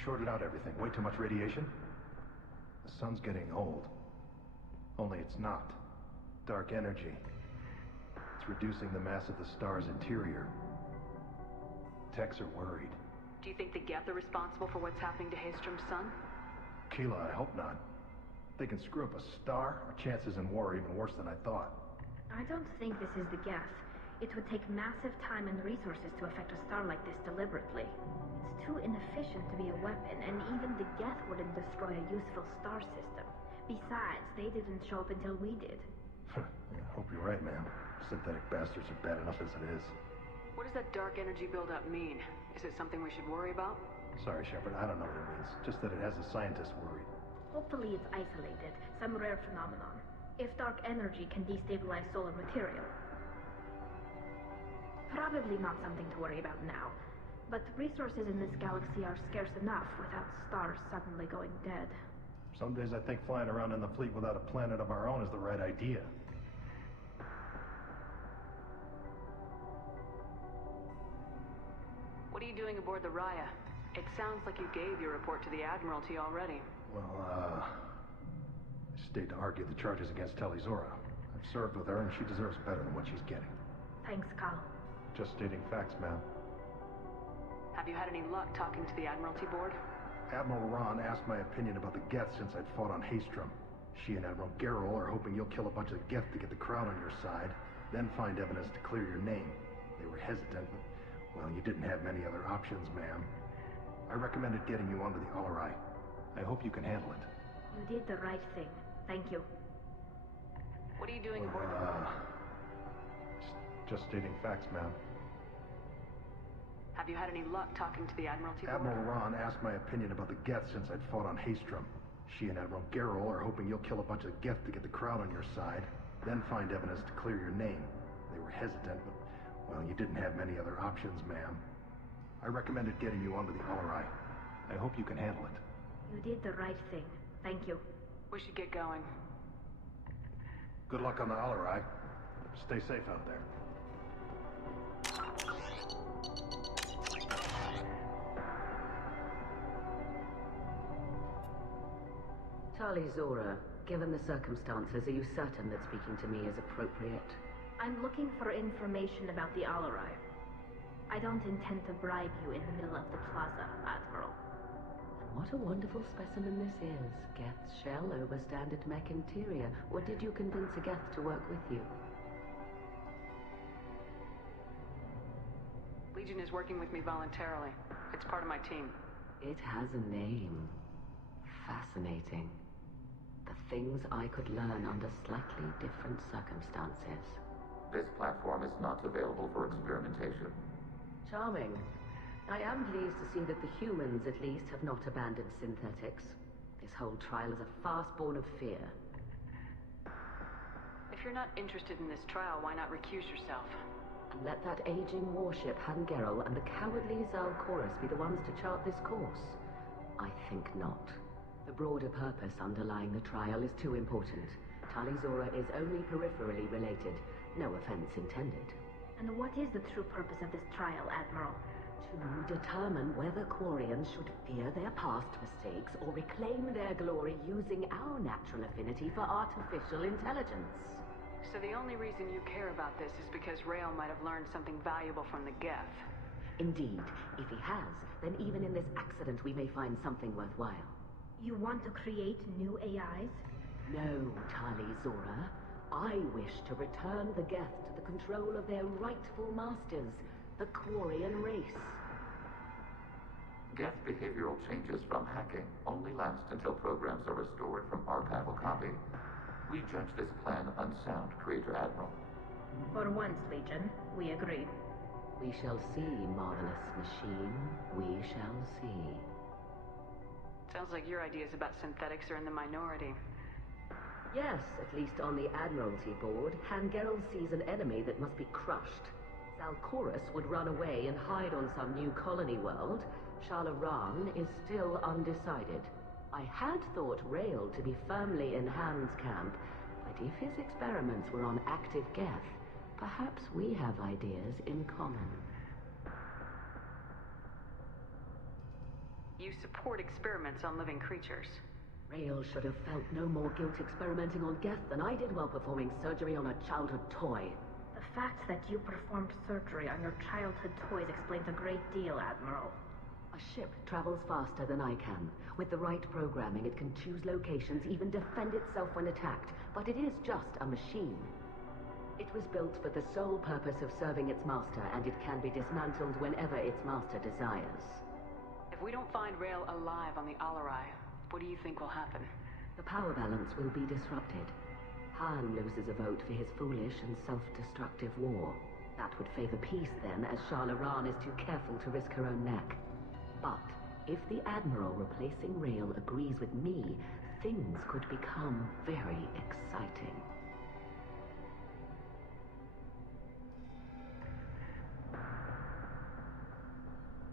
Shorted out everything. Way too much radiation? The sun's getting old. Only it's not. Dark energy. It's reducing the mass of the star's interior. Techs are worried. Do you think the Geth are responsible for what's happening to Haestrom's sun? Keela, I hope not. If they can screw up a star, our chances in war are even worse than I thought. I don't think this is the Geth. It would take massive time and resources to affect a star like this deliberately. It's too inefficient to be a weapon, and even the Geth wouldn't destroy a useful star system. Besides, they didn't show up until we did. I hope you're right, ma'am. Synthetic bastards are bad enough as it is. What does that dark energy buildup mean? Is it something we should worry about? Sorry, Shepard, I don't know what it means. Just that it has the scientists worried. Hopefully it's isolated, some rare phenomenon. If dark energy can destabilize solar material. Probably not something to worry about now. But resources in this galaxy are scarce enough without stars suddenly going dead. Some days I think flying around in the fleet without a planet of our own is the right idea. What are you doing aboard the Raya? It sounds like you gave your report to the Admiralty already. Well, I stayed to argue the charges against Tali'Zora. I've served with her, and she deserves better than what she's getting. Thanks, Kal. Just stating facts, ma'am. Have you had any luck talking to the Admiralty board? Admiral Ron asked my opinion about the Geth since I'd fought on Haestrom. She and Admiral Gerrel are hoping you'll kill a bunch of Geth to get the crowd on your side, then find evidence to clear your name. They were hesitant, but, well, you didn't have many other options, ma'am. I recommended getting you onto the Alarai. I hope you can handle it. You did the right thing. Thank you. What are you doing aboard the Just stating facts, ma'am. Have you had any luck talking to the Admiralty board? Admiral Ron asked my opinion about the Geth since I'd fought on Haestrom. She and Admiral Gerrel are hoping you'll kill a bunch of Geth to get the crowd on your side, then find evidence to clear your name. They were hesitant, but, well, you didn't have many other options, ma'am. I recommended getting you onto the Alarai. I hope you can handle it. You did the right thing. Thank you. We should get going. Good luck on the Alarai. Stay safe out there. Tali'Zora, given the circumstances, are you certain that speaking to me is appropriate? I'm looking for information about the Alarai. I don't intend to bribe you in the middle of the plaza, Admiral. And what a wonderful specimen this is. Geth's shell over standard mech interior. Or did you convince a Geth to work with you? Legion is working with me voluntarily. It's part of my team. It has a name. Fascinating. The things I could learn under slightly different circumstances. This platform is not available for experimentation. Charming. I am pleased to see that the humans, at least, have not abandoned synthetics. This whole trial is a farce born of fear. If you're not interested in this trial, why not recuse yourself? And let that aging warship, Hangerel, and the cowardly Zal Chorus be the ones to chart this course? I think not. The broader purpose underlying the trial is too important. Tali'Zora is only peripherally related. No offense intended. And what is the true purpose of this trial, Admiral? To determine whether Quarians should fear their past mistakes or reclaim their glory using our natural affinity for artificial intelligence. So the only reason you care about this is because Rael might have learned something valuable from the Geth. Indeed, if he has, then even in this accident we may find something worthwhile. You want to create new AIs? No, Tali Zora. I wish to return the Geth to the control of their rightful masters, the Quarian race. Geth behavioral changes from hacking only last until programs are restored from archival copy. We judge this plan unsound, Creator Admiral. For once, Legion, we agree. We shall see, marvelous machine. We shall see. Sounds like your ideas about synthetics are in the minority. Yes, at least on the Admiralty board, Hangerel sees an enemy that must be crushed. Zalcorus would run away and hide on some new colony world. Shalaran is still undecided. I had thought Rael to be firmly in Han's camp, but if his experiments were on active Geth, perhaps we have ideas in common. You support experiments on living creatures. Rael should have felt no more guilt experimenting on Geth than I did while performing surgery on a childhood toy. The fact that you performed surgery on your childhood toys explains a great deal, Admiral. A ship travels faster than I can. With the right programming, it can choose locations, even defend itself when attacked. But it is just a machine. It was built for the sole purpose of serving its master, and it can be dismantled whenever its master desires. If we don't find Rael alive on the Alarai, what do you think will happen? The power balance will be disrupted. Han loses a vote for his foolish and self-destructive war. That would favor peace then, as Shalaran is too careful to risk her own neck. But if the Admiral replacing Rael agrees with me, things could become very exciting.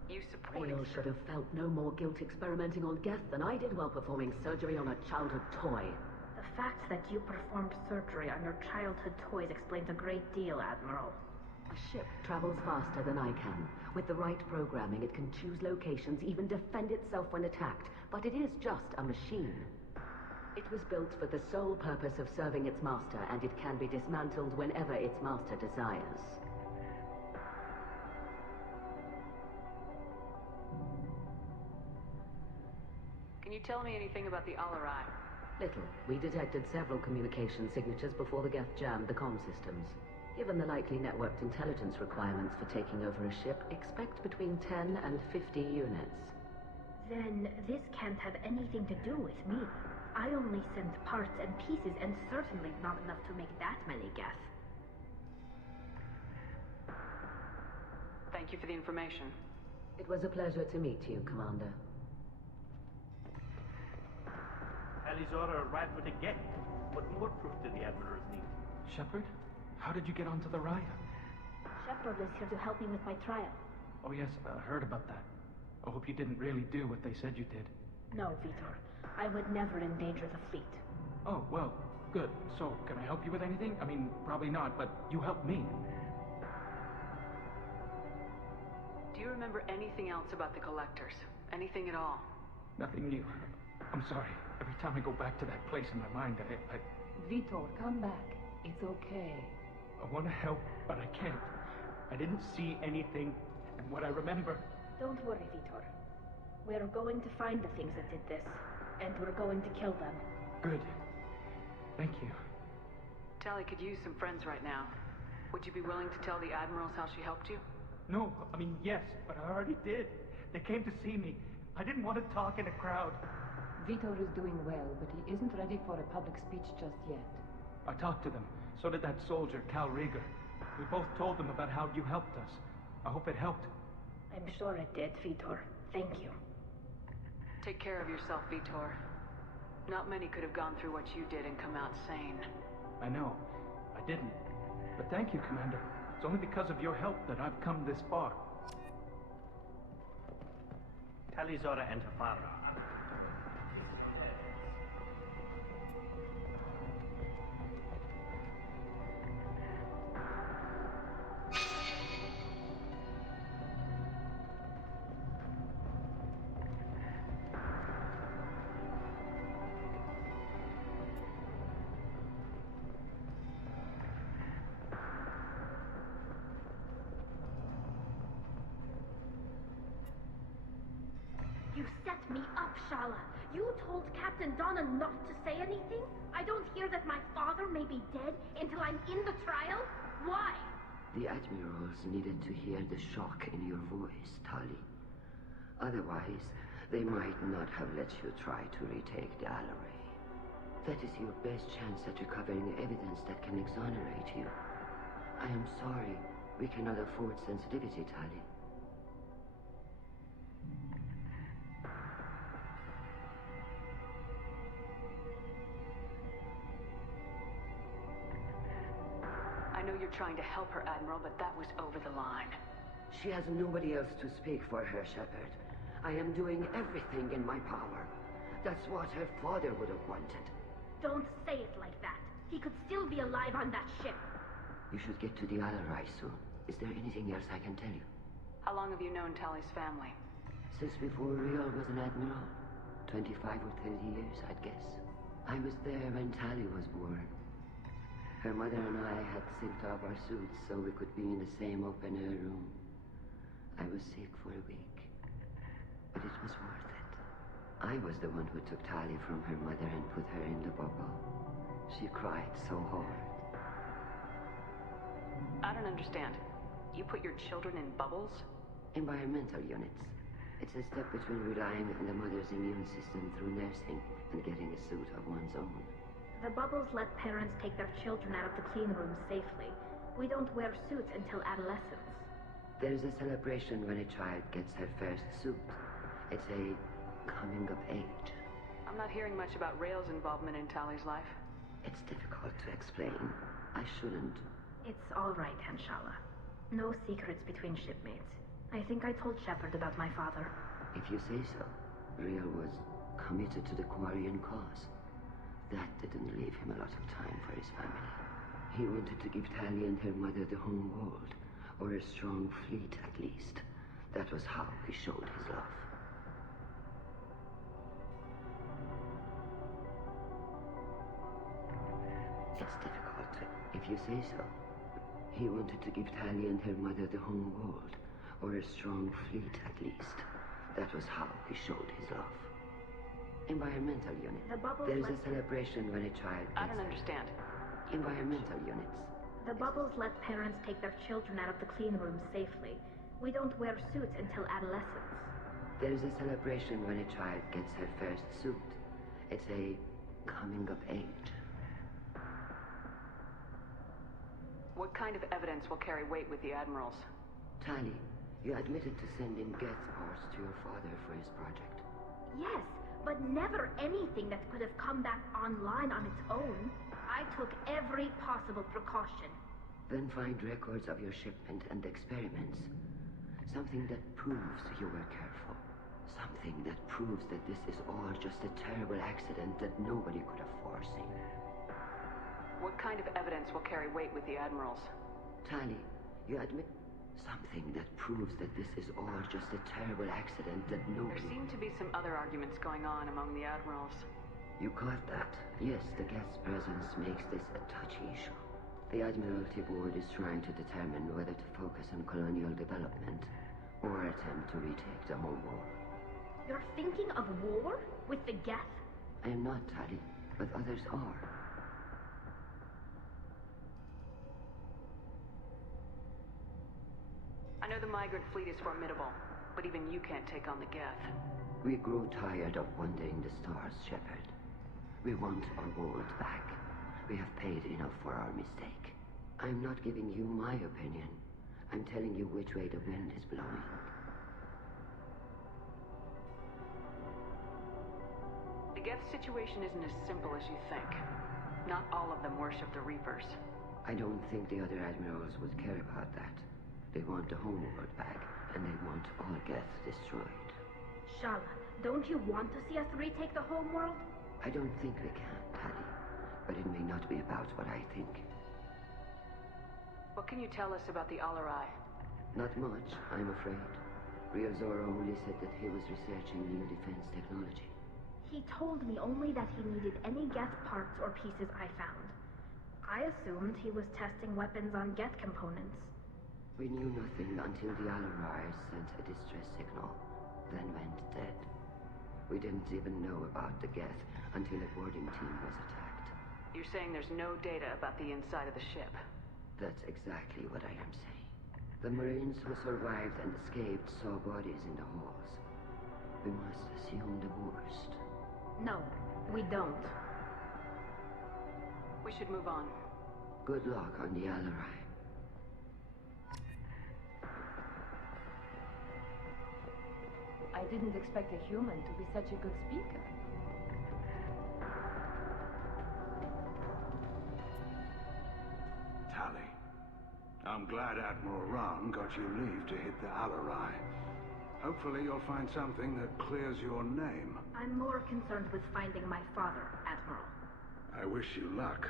You support Rael should have felt no more guilt experimenting on Geth than I did while performing surgery on a childhood toy. The fact that you performed surgery on your childhood toys explains a great deal, Admiral. A ship travels faster than I can. With the right programming, it can choose locations, even defend itself when attacked. But it is just a machine. It was built for the sole purpose of serving its master, and it can be dismantled whenever its master desires. Can you tell me anything about the Alarai? Little. We detected several communication signatures before the Geth jammed the comm systems. Given the likely networked intelligence requirements for taking over a ship, expect between 10 and 50 units. Then this can't have anything to do with me. I only sent parts and pieces, and certainly not enough to make that many Geth. Thank you for the information. It was a pleasure to meet you, Commander. Alizora arrived with a Geth. What more proof do the Admirals need? Shepard? How did you get onto the Raya? Shepard is here to help me with my trial. Oh yes, I heard about that. I hope you didn't really do what they said you did. No, Vitor. I would never endanger the fleet. Oh, well, good. So, can I help you with anything? I mean, probably not, but you helped me. Do you remember anything else about the Collectors? Anything at all? Nothing new. I'm sorry. Every time I go back to that place in my mind, I Vitor, come back. It's okay. I want to help, but I can't. I didn't see anything, and what I remember... Don't worry, Vitor. We're going to find the things that did this, and we're going to kill them. Good. Thank you. Tali could use some friends right now. Would you be willing to tell the Admirals how she helped you? No, I mean, yes, but I already did. They came to see me. I didn't want to talk in a crowd. Vitor is doing well, but he isn't ready for a public speech just yet. I talked to them. So did that soldier, Cal Rieger. We both told them about how you helped us. I hope it helped. I'm sure it did, Vitor. Thank you. Take care of yourself, Vitor. Not many could have gone through what you did and come out sane. I know. I didn't. But thank you, Commander. It's only because of your help that I've come this far. Talizora and her father. You set me up, Shala. You told Captain Donna not to say anything? I don't hear that my father may be dead until I'm in the trial? Why? The admirals needed to hear the shock in your voice, Tali. Otherwise, they might not have let you try to retake the Alaray. That is your best chance at recovering evidence that can exonerate you. I am sorry. We cannot afford sensitivity, Tali. I know you're trying to help her, Admiral, but that was over the line. She has nobody else to speak for her, Shepard. I am doing everything in my power. That's what her father would have wanted. Don't say it like that. He could still be alive on that ship. You should get to the Alarai soon. Is there anything else I can tell you? How long have you known Tali's family? Since before Rial was an admiral. 25 or 30 years, I'd guess. I was there when Tali was born. Her mother and I had synced up our suits so we could be in the same open-air room. I was sick for a week, but it was worth it. I was the one who took Tali from her mother and put her in the bubble. She cried so hard. I don't understand. You put your children in bubbles? Environmental units. It's a step between relying on the mother's immune system through nursing and getting a suit of one's own. The bubbles let parents take their children out of the clean room safely. We don't wear suits until adolescence. There's a celebration when a child gets her first suit. It's a coming of age. I'm not hearing much about Rael's involvement in Tali's life. It's difficult to explain. I shouldn't. It's all right, Hanshala. No secrets between shipmates. I think I told Shepard about my father. If you say so. Rael was committed to the Quarian cause. That didn't leave him a lot of time for his family. He wanted to give Tali and her mother the home world, or a strong fleet at least. That was how he showed his love. It's difficult to... If you say so. He wanted to give Tali and her mother the home world, or a strong fleet at least. That was how he showed his love. Environmental unit. There's a celebration when a child gets... I don't understand. Environmental units. The bubbles let parents take their children out of the clean room safely. We don't wear suits until adolescence. There's a celebration when a child gets her first suit. It's a coming of age. What kind of evidence will carry weight with the admirals? Tali, you admitted to sending Geth parts to your father for his project. Yes, but never anything that could have come back online on its own. I took every possible precaution. Then find records of your shipment and experiments. Something that proves you were careful. Something that proves that this is all just a terrible accident that nobody could have foreseen. What kind of evidence will carry weight with the admirals? Tali, you admit... Something that proves that this is all just a terrible accident that nobody... There seem to be some other arguments going on among the admirals. You caught that? Yes, the guest presence makes this a touchy issue. The Admiralty Board is trying to determine whether to focus on colonial development or attempt to retake the home world. You're thinking of war? With the Geth? I am not, Tali, but others are. I know the migrant fleet is formidable, but even you can't take on the Geth. We grow tired of wandering the stars, Shepard. We want our world back. We have paid enough for our mistake. I'm not giving you my opinion. I'm telling you which way the wind is blowing. The Geth situation isn't as simple as you think. Not all of them worship the Reapers. I don't think the other admirals would care about that. They want the homeworld back, and they want all Geth destroyed. Shala, don't you want to see us retake the homeworld? I don't think we can, Tali. But it may not be about what I think. What can you tell us about the Alarai? Not much, I'm afraid. Ryozora only said that he was researching new defense technology. He told me only that he needed any Geth parts or pieces I found. I assumed he was testing weapons on Geth components. We knew nothing until the Alarai sent a distress signal, then went dead. We didn't even know about the Geth until a boarding team was attacked. You're saying there's no data about the inside of the ship? That's exactly what I am saying. The Marines who survived and escaped saw bodies in the halls. We must assume the worst. No, we don't. We should move on. Good luck on the Alarai. I didn't expect a human to be such a good speaker. Tali, I'm glad Admiral Rahn got you leave to hit the Alarai. Hopefully you'll find something that clears your name. I'm more concerned with finding my father, Admiral. I wish you luck.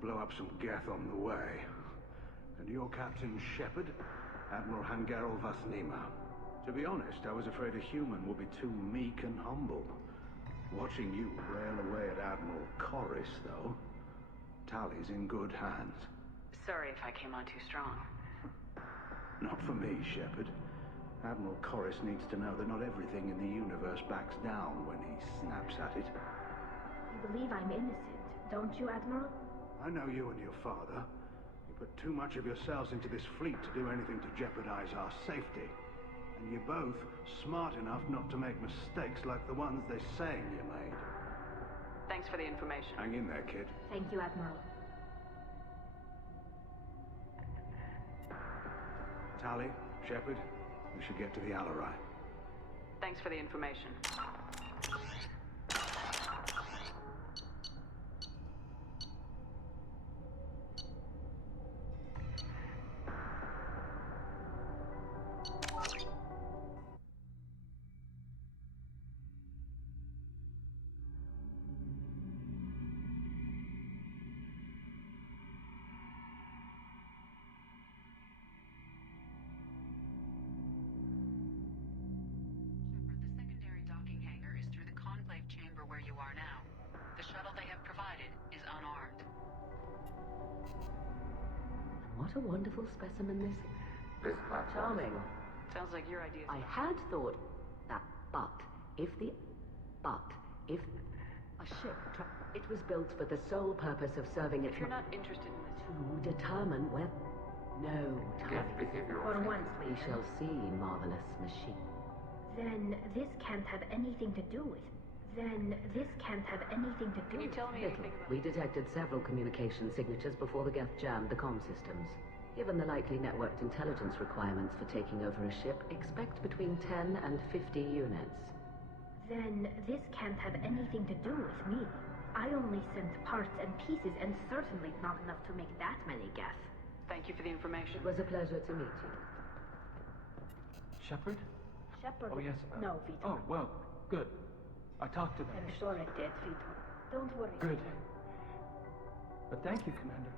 Blow up some Geth on the way. And your Captain Shepard, Admiral Hangarel Vasnima. To be honest, I was afraid a human would be too meek and humble. Watching you rail away at Admiral Corris, though, Tali's in good hands. Sorry if I came on too strong. Not for me, Shepard. Admiral Corris needs to know that not everything in the universe backs down when he snaps at it. You believe I'm innocent, don't you, Admiral? I know you and your father. You put too much of yourselves into this fleet to do anything to jeopardize our safety. And you're both smart enough not to make mistakes like the ones they're saying you made. Thanks for the information. Hang in there, kid. Thank you, Admiral. Tali, Shepard, we should get to the Alarai. Thanks for the information. Where you are now. The shuttle they have provided is unarmed. What a wonderful specimen this is. This platform. Charming. Sounds like your idea. I had thought that, but if a ship, it was built for the sole purpose of serving its... If you're not interested in this... To determine where... No, Geth behavioral For training. once, we Legion. shall see, marvelous machine. Then this can't have anything to do with... Then this can't have anything to do Can you with... tell me Little. anything about... We detected several communication signatures before the Geth jammed the comm systems. Given the likely networked intelligence requirements for taking over a ship, expect between 10 and 50 units. Then this can't have anything to do with me. I only sent parts and pieces, and certainly not enough to make that many Geth. Thank you for the information. It was a pleasure to meet you. Shepard? Shepard? Oh, yes. No, Vitor. Oh, well, good. I talked to them. I'm sure it did, Vitor. Don't worry. Good. But thank you, Commander.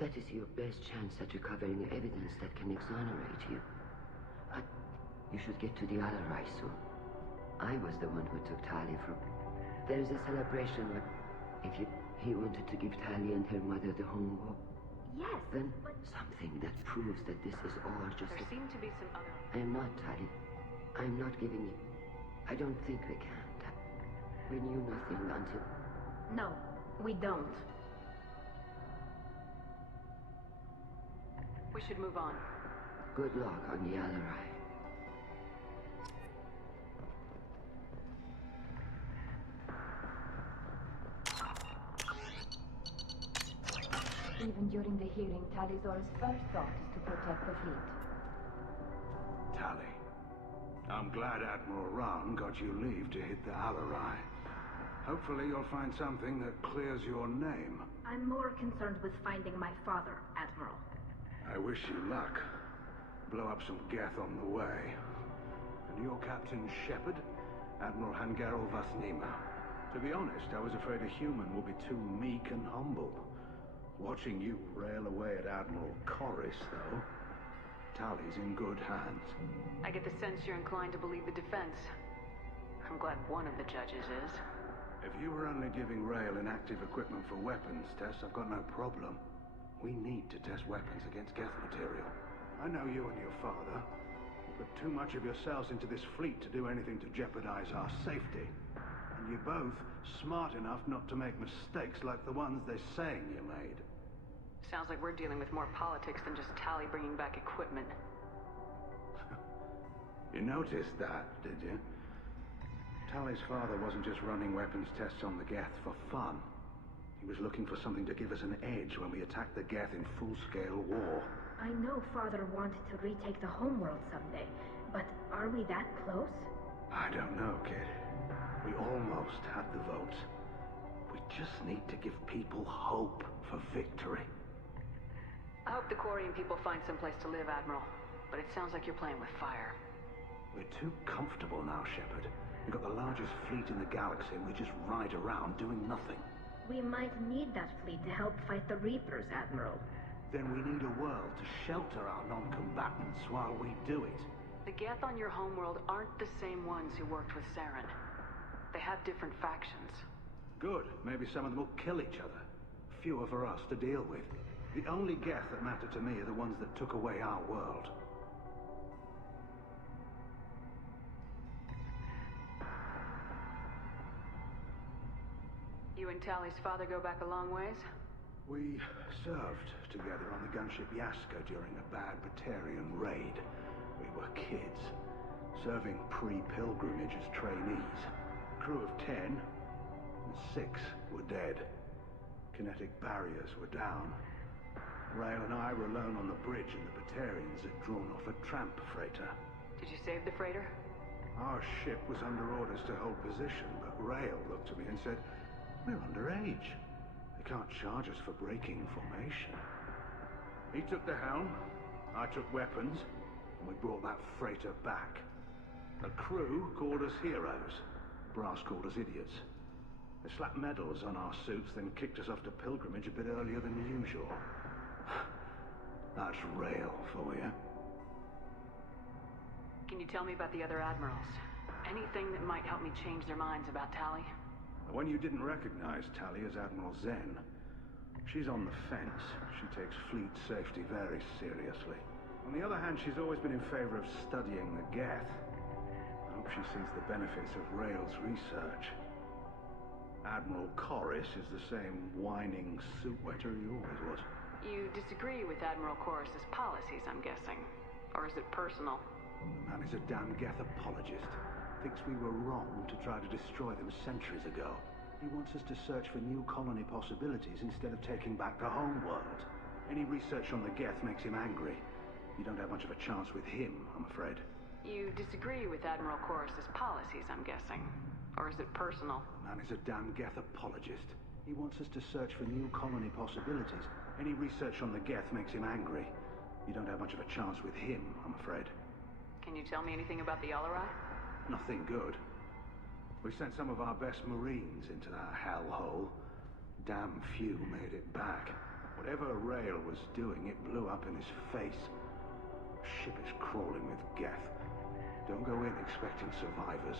That is your best chance at recovering evidence that can exonerate you. You should get to the Alarai soon. I was the one who took Tali from... There's a celebration, but if he wanted to give Tali and her mother the home walk. Yes, Then but... something that proves that this is all just There seem to be some other... I am not, Tali. I'm not giving you... I don't think we can. We knew nothing until... No, we don't. We should move on. Good luck on the Alarai. Even during the hearing, Tali'Zor's first thought is to protect the fleet. Tali, I'm glad Admiral Rahn got you leave to hit the Alarai. Hopefully you'll find something that clears your name. I'm more concerned with finding my father, Admiral. I wish you luck. Blow up some Geth on the way. And your Captain Shepard, Admiral Hangarel Vasnima. To be honest, I was afraid a human would be too meek and humble. Watching you rail away at Admiral Corris, though, Tali's in good hands. I get the sense you're inclined to believe the defense. I'm glad one of the judges is. If you were only giving Rail inactive equipment for weapons, Tess, I've got no problem. We need to test weapons against Geth material. I know you and your father. You put too much of yourselves into this fleet to do anything to jeopardize our safety. And you're both smart enough not to make mistakes like the ones they're saying you made. Sounds like we're dealing with more politics than just Tali bringing back equipment. You noticed that, did you? Tali's father wasn't just running weapons tests on the Geth for fun. He was looking for something to give us an edge when we attacked the Geth in full-scale war. I know Father wanted to retake the homeworld someday, but are we that close? I don't know, kid. We almost had the votes. We just need to give people hope for victory. I hope the Quarian people find someplace to live, Admiral. But it sounds like you're playing with fire. We're too comfortable now, Shepard. We've got the largest fleet in the galaxy and we just ride around doing nothing. We might need that fleet to help fight the Reapers, Admiral. Then we need a world to shelter our non-combatants while we do it. The Geth on your homeworld aren't the same ones who worked with Saren. They have different factions. Good. Maybe some of them will kill each other. Fewer for us to deal with. The only Geth that matter to me are the ones that took away our world. You and Tali's father go back a long ways? We served together on the gunship Yaska during a bad Batarian raid. We were kids, serving pre-pilgrimage as trainees. A crew of 10, and 6 were dead. Kinetic barriers were down. Rail and I were alone on the bridge, and the Batarians had drawn off a tramp freighter. Did you save the freighter? Our ship was under orders to hold position, but Rail looked at me and said, "We're underage. They can't charge us for breaking formation." He took the helm, I took weapons, and we brought that freighter back. The crew called us heroes. Brass called us idiots. They slapped medals on our suits, then kicked us off to pilgrimage a bit earlier than usual. That's Rail for you. Can you tell me about the other admirals? Anything that might help me change their minds about Tali? The one you didn't recognize, Tali, is Admiral Zen. She's on the fence. She takes fleet safety very seriously. On the other hand, she's always been in favor of studying the Geth. I hope she sees the benefits of Rail's research. Admiral Corris is the same whining suit wetter he always was. You disagree with Admiral Corris's policies, I'm guessing. Or is it personal? The man is a damn Geth apologist. Thinks we were wrong to try to destroy them centuries ago. He wants us to search for new colony possibilities instead of taking back the home world. Any research on the Geth makes him angry. You don't have much of a chance with him, I'm afraid. You disagree with Admiral Corris's policies, I'm guessing. Or is it personal? The man is a damn Geth apologist. He wants us to search for new colony possibilities. Any research on the Geth makes him angry. You don't have much of a chance with him, I'm afraid. Can you tell me anything about the Alarai? Nothing good. We sent some of our best Marines into that hellhole. Damn few made it back. Whatever Rail was doing, it blew up in his face. The ship is crawling with Geth. Don't go in expecting survivors.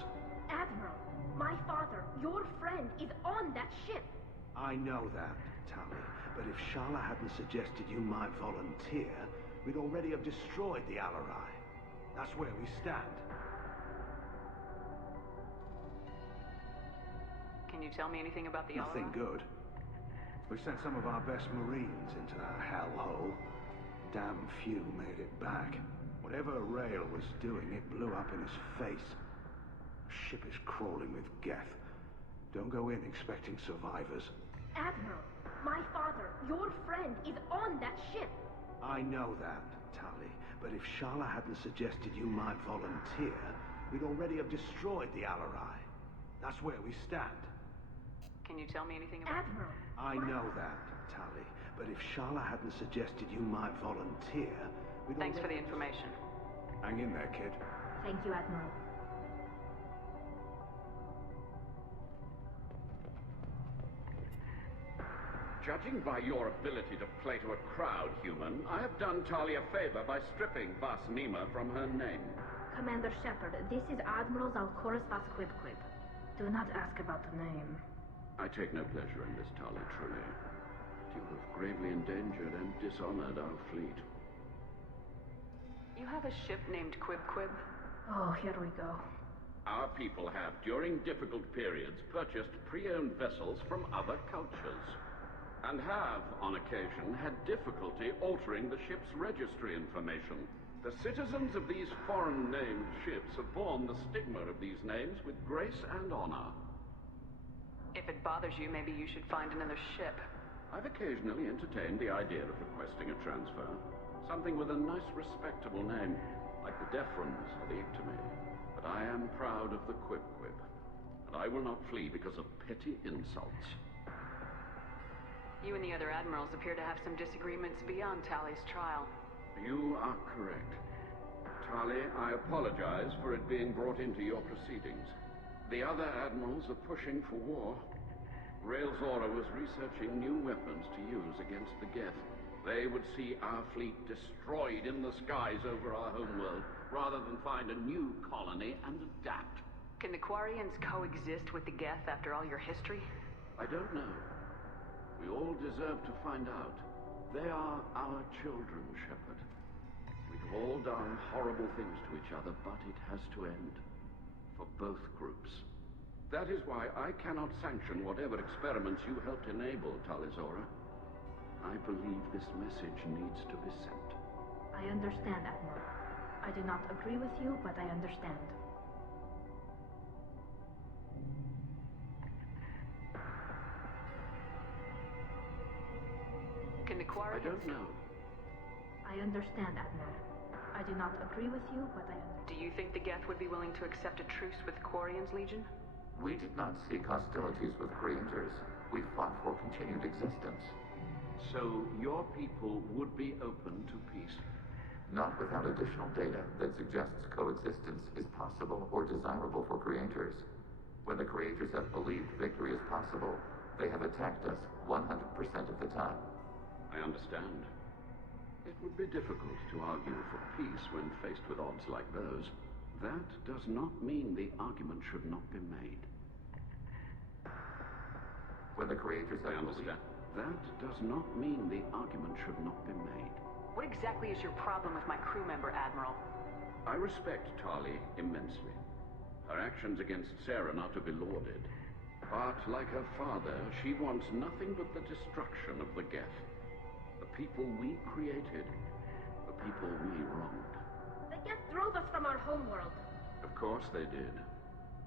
Admiral, my father, your friend, is on that ship. I know that, Tali. But if Shala hadn't suggested you might volunteer, we'd already have destroyed the Alarai. That's where we stand. Can you tell me anything about the Nothing Alarai? good. We sent some of our best Marines into that hellhole. Damn few made it back. Whatever Rail was doing, it blew up in his face. The ship is crawling with Geth. Don't go in expecting survivors. Admiral, my father, your friend, is on that ship. I know that, Tali. But if Shala hadn't suggested you might volunteer, we'd already have destroyed the Alarai. That's where we stand. Can you tell me anything about... Admiral! I know that, Tali. But if Shala hadn't suggested you might volunteer, we'd Thanks for the information. Hang in there, kid. Thank you, Admiral. Judging by your ability to play to a crowd, human, I have done Tali a favor by stripping Vas Nima from her name. Commander Shepard, this is Admiral Zalkoris Vasquibquib. Do not ask about the name. I take no pleasure in this, Tali, truly. You have gravely endangered and dishonored our fleet. You have a ship named Quib Quib? Oh, here we go. Our people have, during difficult periods, purchased pre-owned vessels from other cultures, and have, on occasion, had difficulty altering the ship's registry information. The citizens of these foreign-named ships have borne the stigma of these names with grace and honor. If it bothers you, maybe you should find another ship. I've occasionally entertained the idea of requesting a transfer. Something with a nice, respectable name, like the Defrons or the Ictomy. But I am proud of the Quib Quib, and I will not flee because of petty insults. You and the other admirals appear to have some disagreements beyond Tali's trial. You are correct. Tali, I apologize for it being brought into your proceedings. The other admirals are pushing for war. Rael Zora was researching new weapons to use against the Geth. They would see our fleet destroyed in the skies over our homeworld, rather than find a new colony and adapt. Can the Quarians coexist with the Geth after all your history? I don't know. We all deserve to find out. They are our children, Shepard. We've all done horrible things to each other, but it has to end. For both groups. That is why I cannot sanction whatever experiments you helped enable, Talizora. I believe this message needs to be sent. I understand, Admiral. I do not agree with you, but I understand. Can the Quarians... I don't know. I understand, Admiral. I do not agree with you, but I understand. Do you think the Geth would be willing to accept a truce with Quarians, Legion? We did not seek hostilities with creators. We fought for continued existence. So your people would be open to peace? Not without additional data that suggests coexistence is possible or desirable for creators. When the creators have believed victory is possible, they have attacked us 100% of the time. I understand. It would be difficult to argue for peace when faced with odds like those. That does not mean the argument should not be made. When the creators have understand. That does not mean the argument should not be made. What exactly is your problem with my crew member, Admiral? I respect Tali immensely. Her actions against Saren are to be lauded. But, like her father, she wants nothing but the destruction of the Geth. The people we created. The people we wronged. The Geth drove us from our homeworld. Of course they did.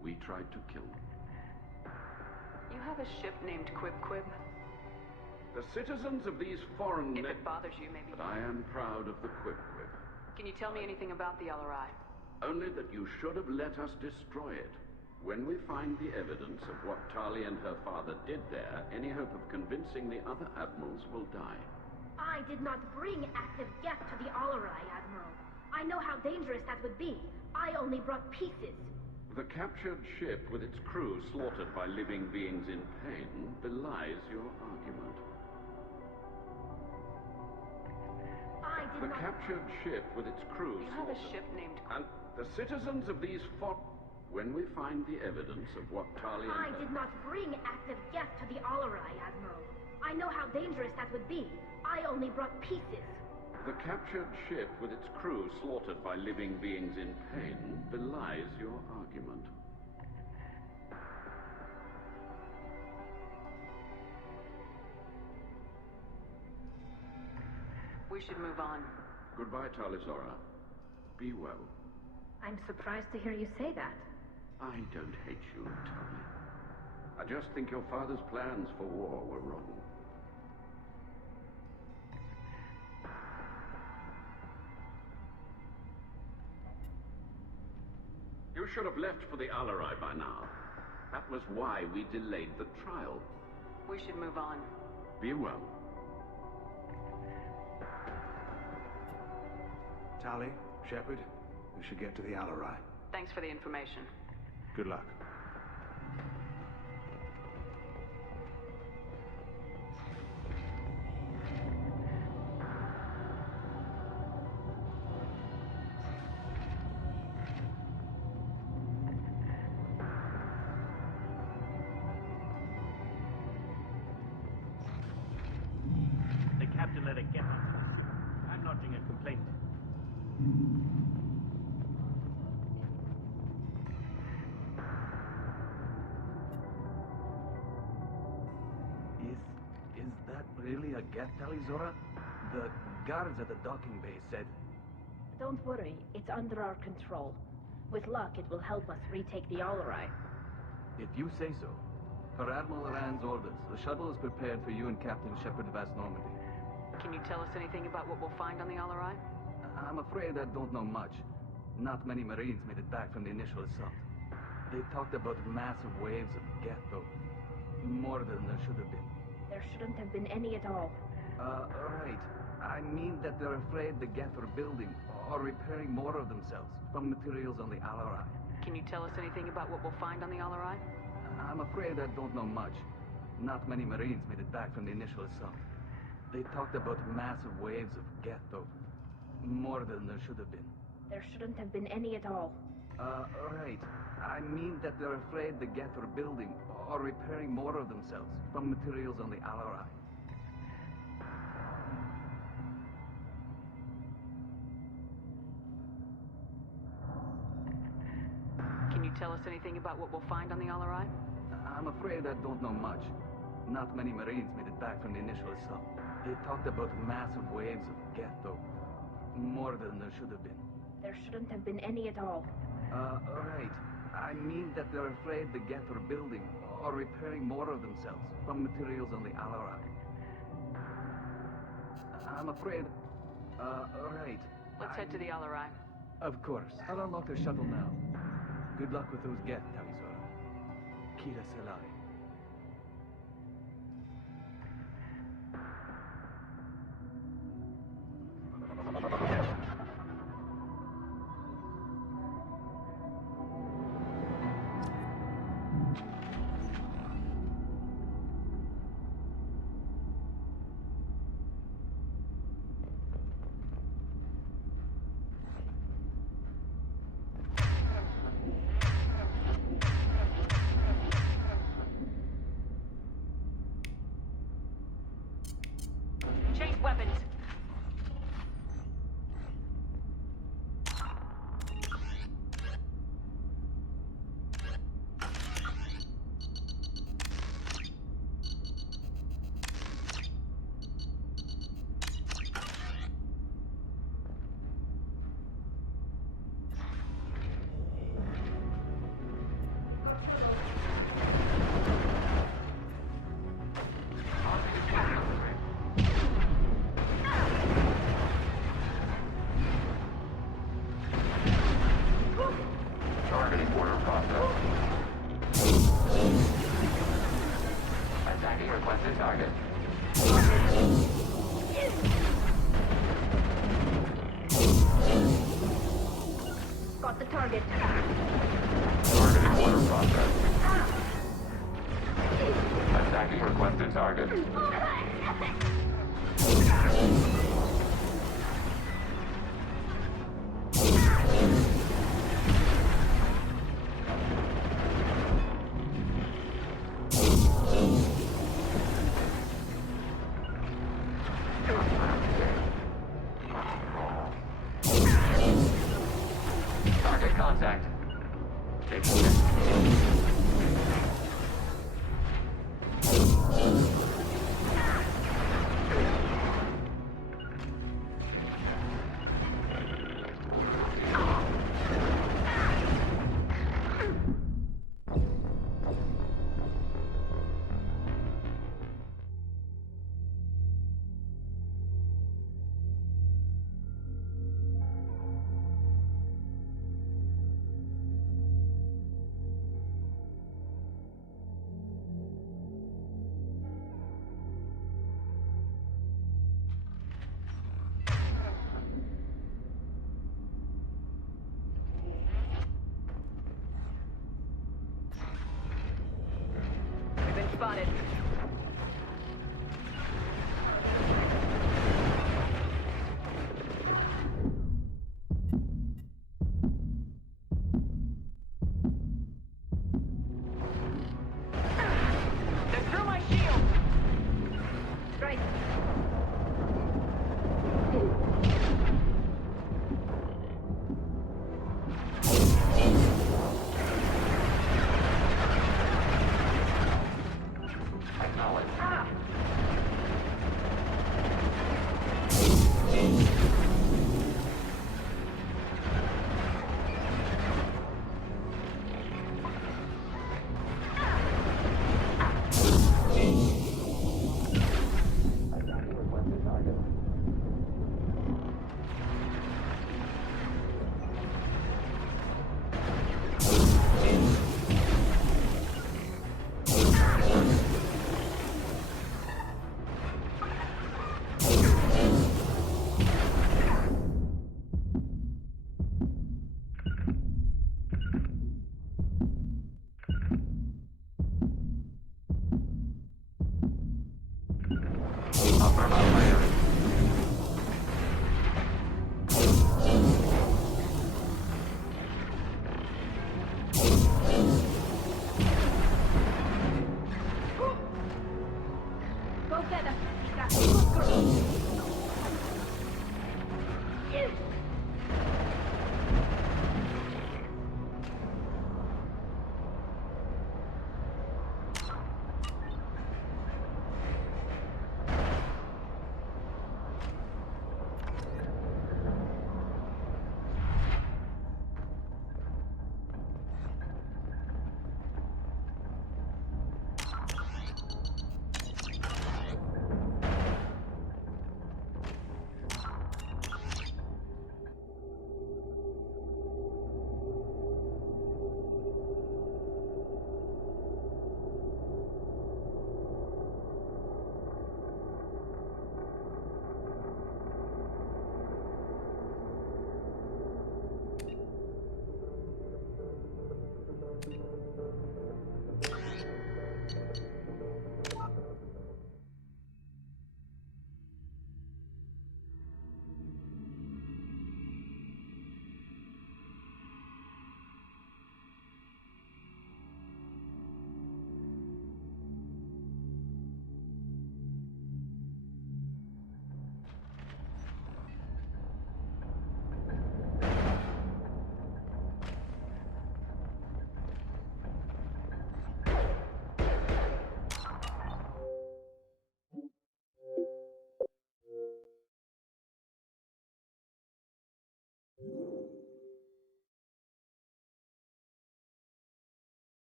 We tried to kill them. You have a ship named Quib Quib? The citizens of these foreign... If it bothers you, maybe... But I am proud of the Quib Quib. Can you tell me anything about the Alarai? Only that you should have let us destroy it. When we find the evidence of what Tali and her father did there, any hope of convincing the other admirals will die. I did not bring active Geth to the Alarai, Admiral. I know how dangerous that would be. I only brought pieces. The captured ship with its crew slaughtered by living beings in pain belies your argument. I did not... captured ship with its crew You have a ship named... And the citizens of these When we find the evidence of what Tali and I did not bring active Geth to the Alarai, Admiral. I know how dangerous that would be. I only brought pieces. The captured ship with its crew slaughtered by living beings in pain belies your argument. We should move on. Goodbye, Talizora. Be well. I'm surprised to hear you say that. I don't hate you, Tali. I just think your father's plans for war were wrong. You should have left for the Alarai by now. That was why we delayed the trial. We should move on. Be well. Tali, Shepard, we should get to the Alarai. Thanks for the information. Good luck. complaint. Is that really a Geth, Talizora? The guards at the docking bay said... Don't worry, it's under our control. With luck, it will help us retake the Alarai. If you say so. Per Admiral Rand's orders, the shuttle is prepared for you and Captain Shepard of Normandy. Can you tell us anything about what we'll find on the Alarai? I'm afraid I don't know much. Not many Marines made it back from the initial assault. They talked about massive waves of Geth, though. More than there should have been. There shouldn't have been any at all. Right. I mean that they're afraid the Geth are building or repairing more of themselves from materials on the Alarai. Can you tell us anything about what we'll find on the Alarai? I'm afraid I don't know much. Not many Marines made it back from the initial assault. They talked about massive waves of Geth, though. More than there should have been. There shouldn't have been any at all. Right. I mean that they're afraid the Geth are building or repairing more of themselves from materials on the Alarai. Can you tell us anything about what we'll find on the Alarai? I'm afraid I don't know much. Not many Marines made it back from the initial assault. They talked about massive waves of Geth, though. More than there should have been. There shouldn't have been any at all. Right. I mean that they're afraid the Geth are building or repairing more of themselves from materials on the Alarai. I'm afraid... right. Let's head to the Alarai. Of course. I'll unlock the shuttle now. Good luck with those Geth, Talizora. Kira Selai. Change weapons. Targeting order process. Attacking requested target. Got the target. Targeting order process. Attacking requested target. Target contact.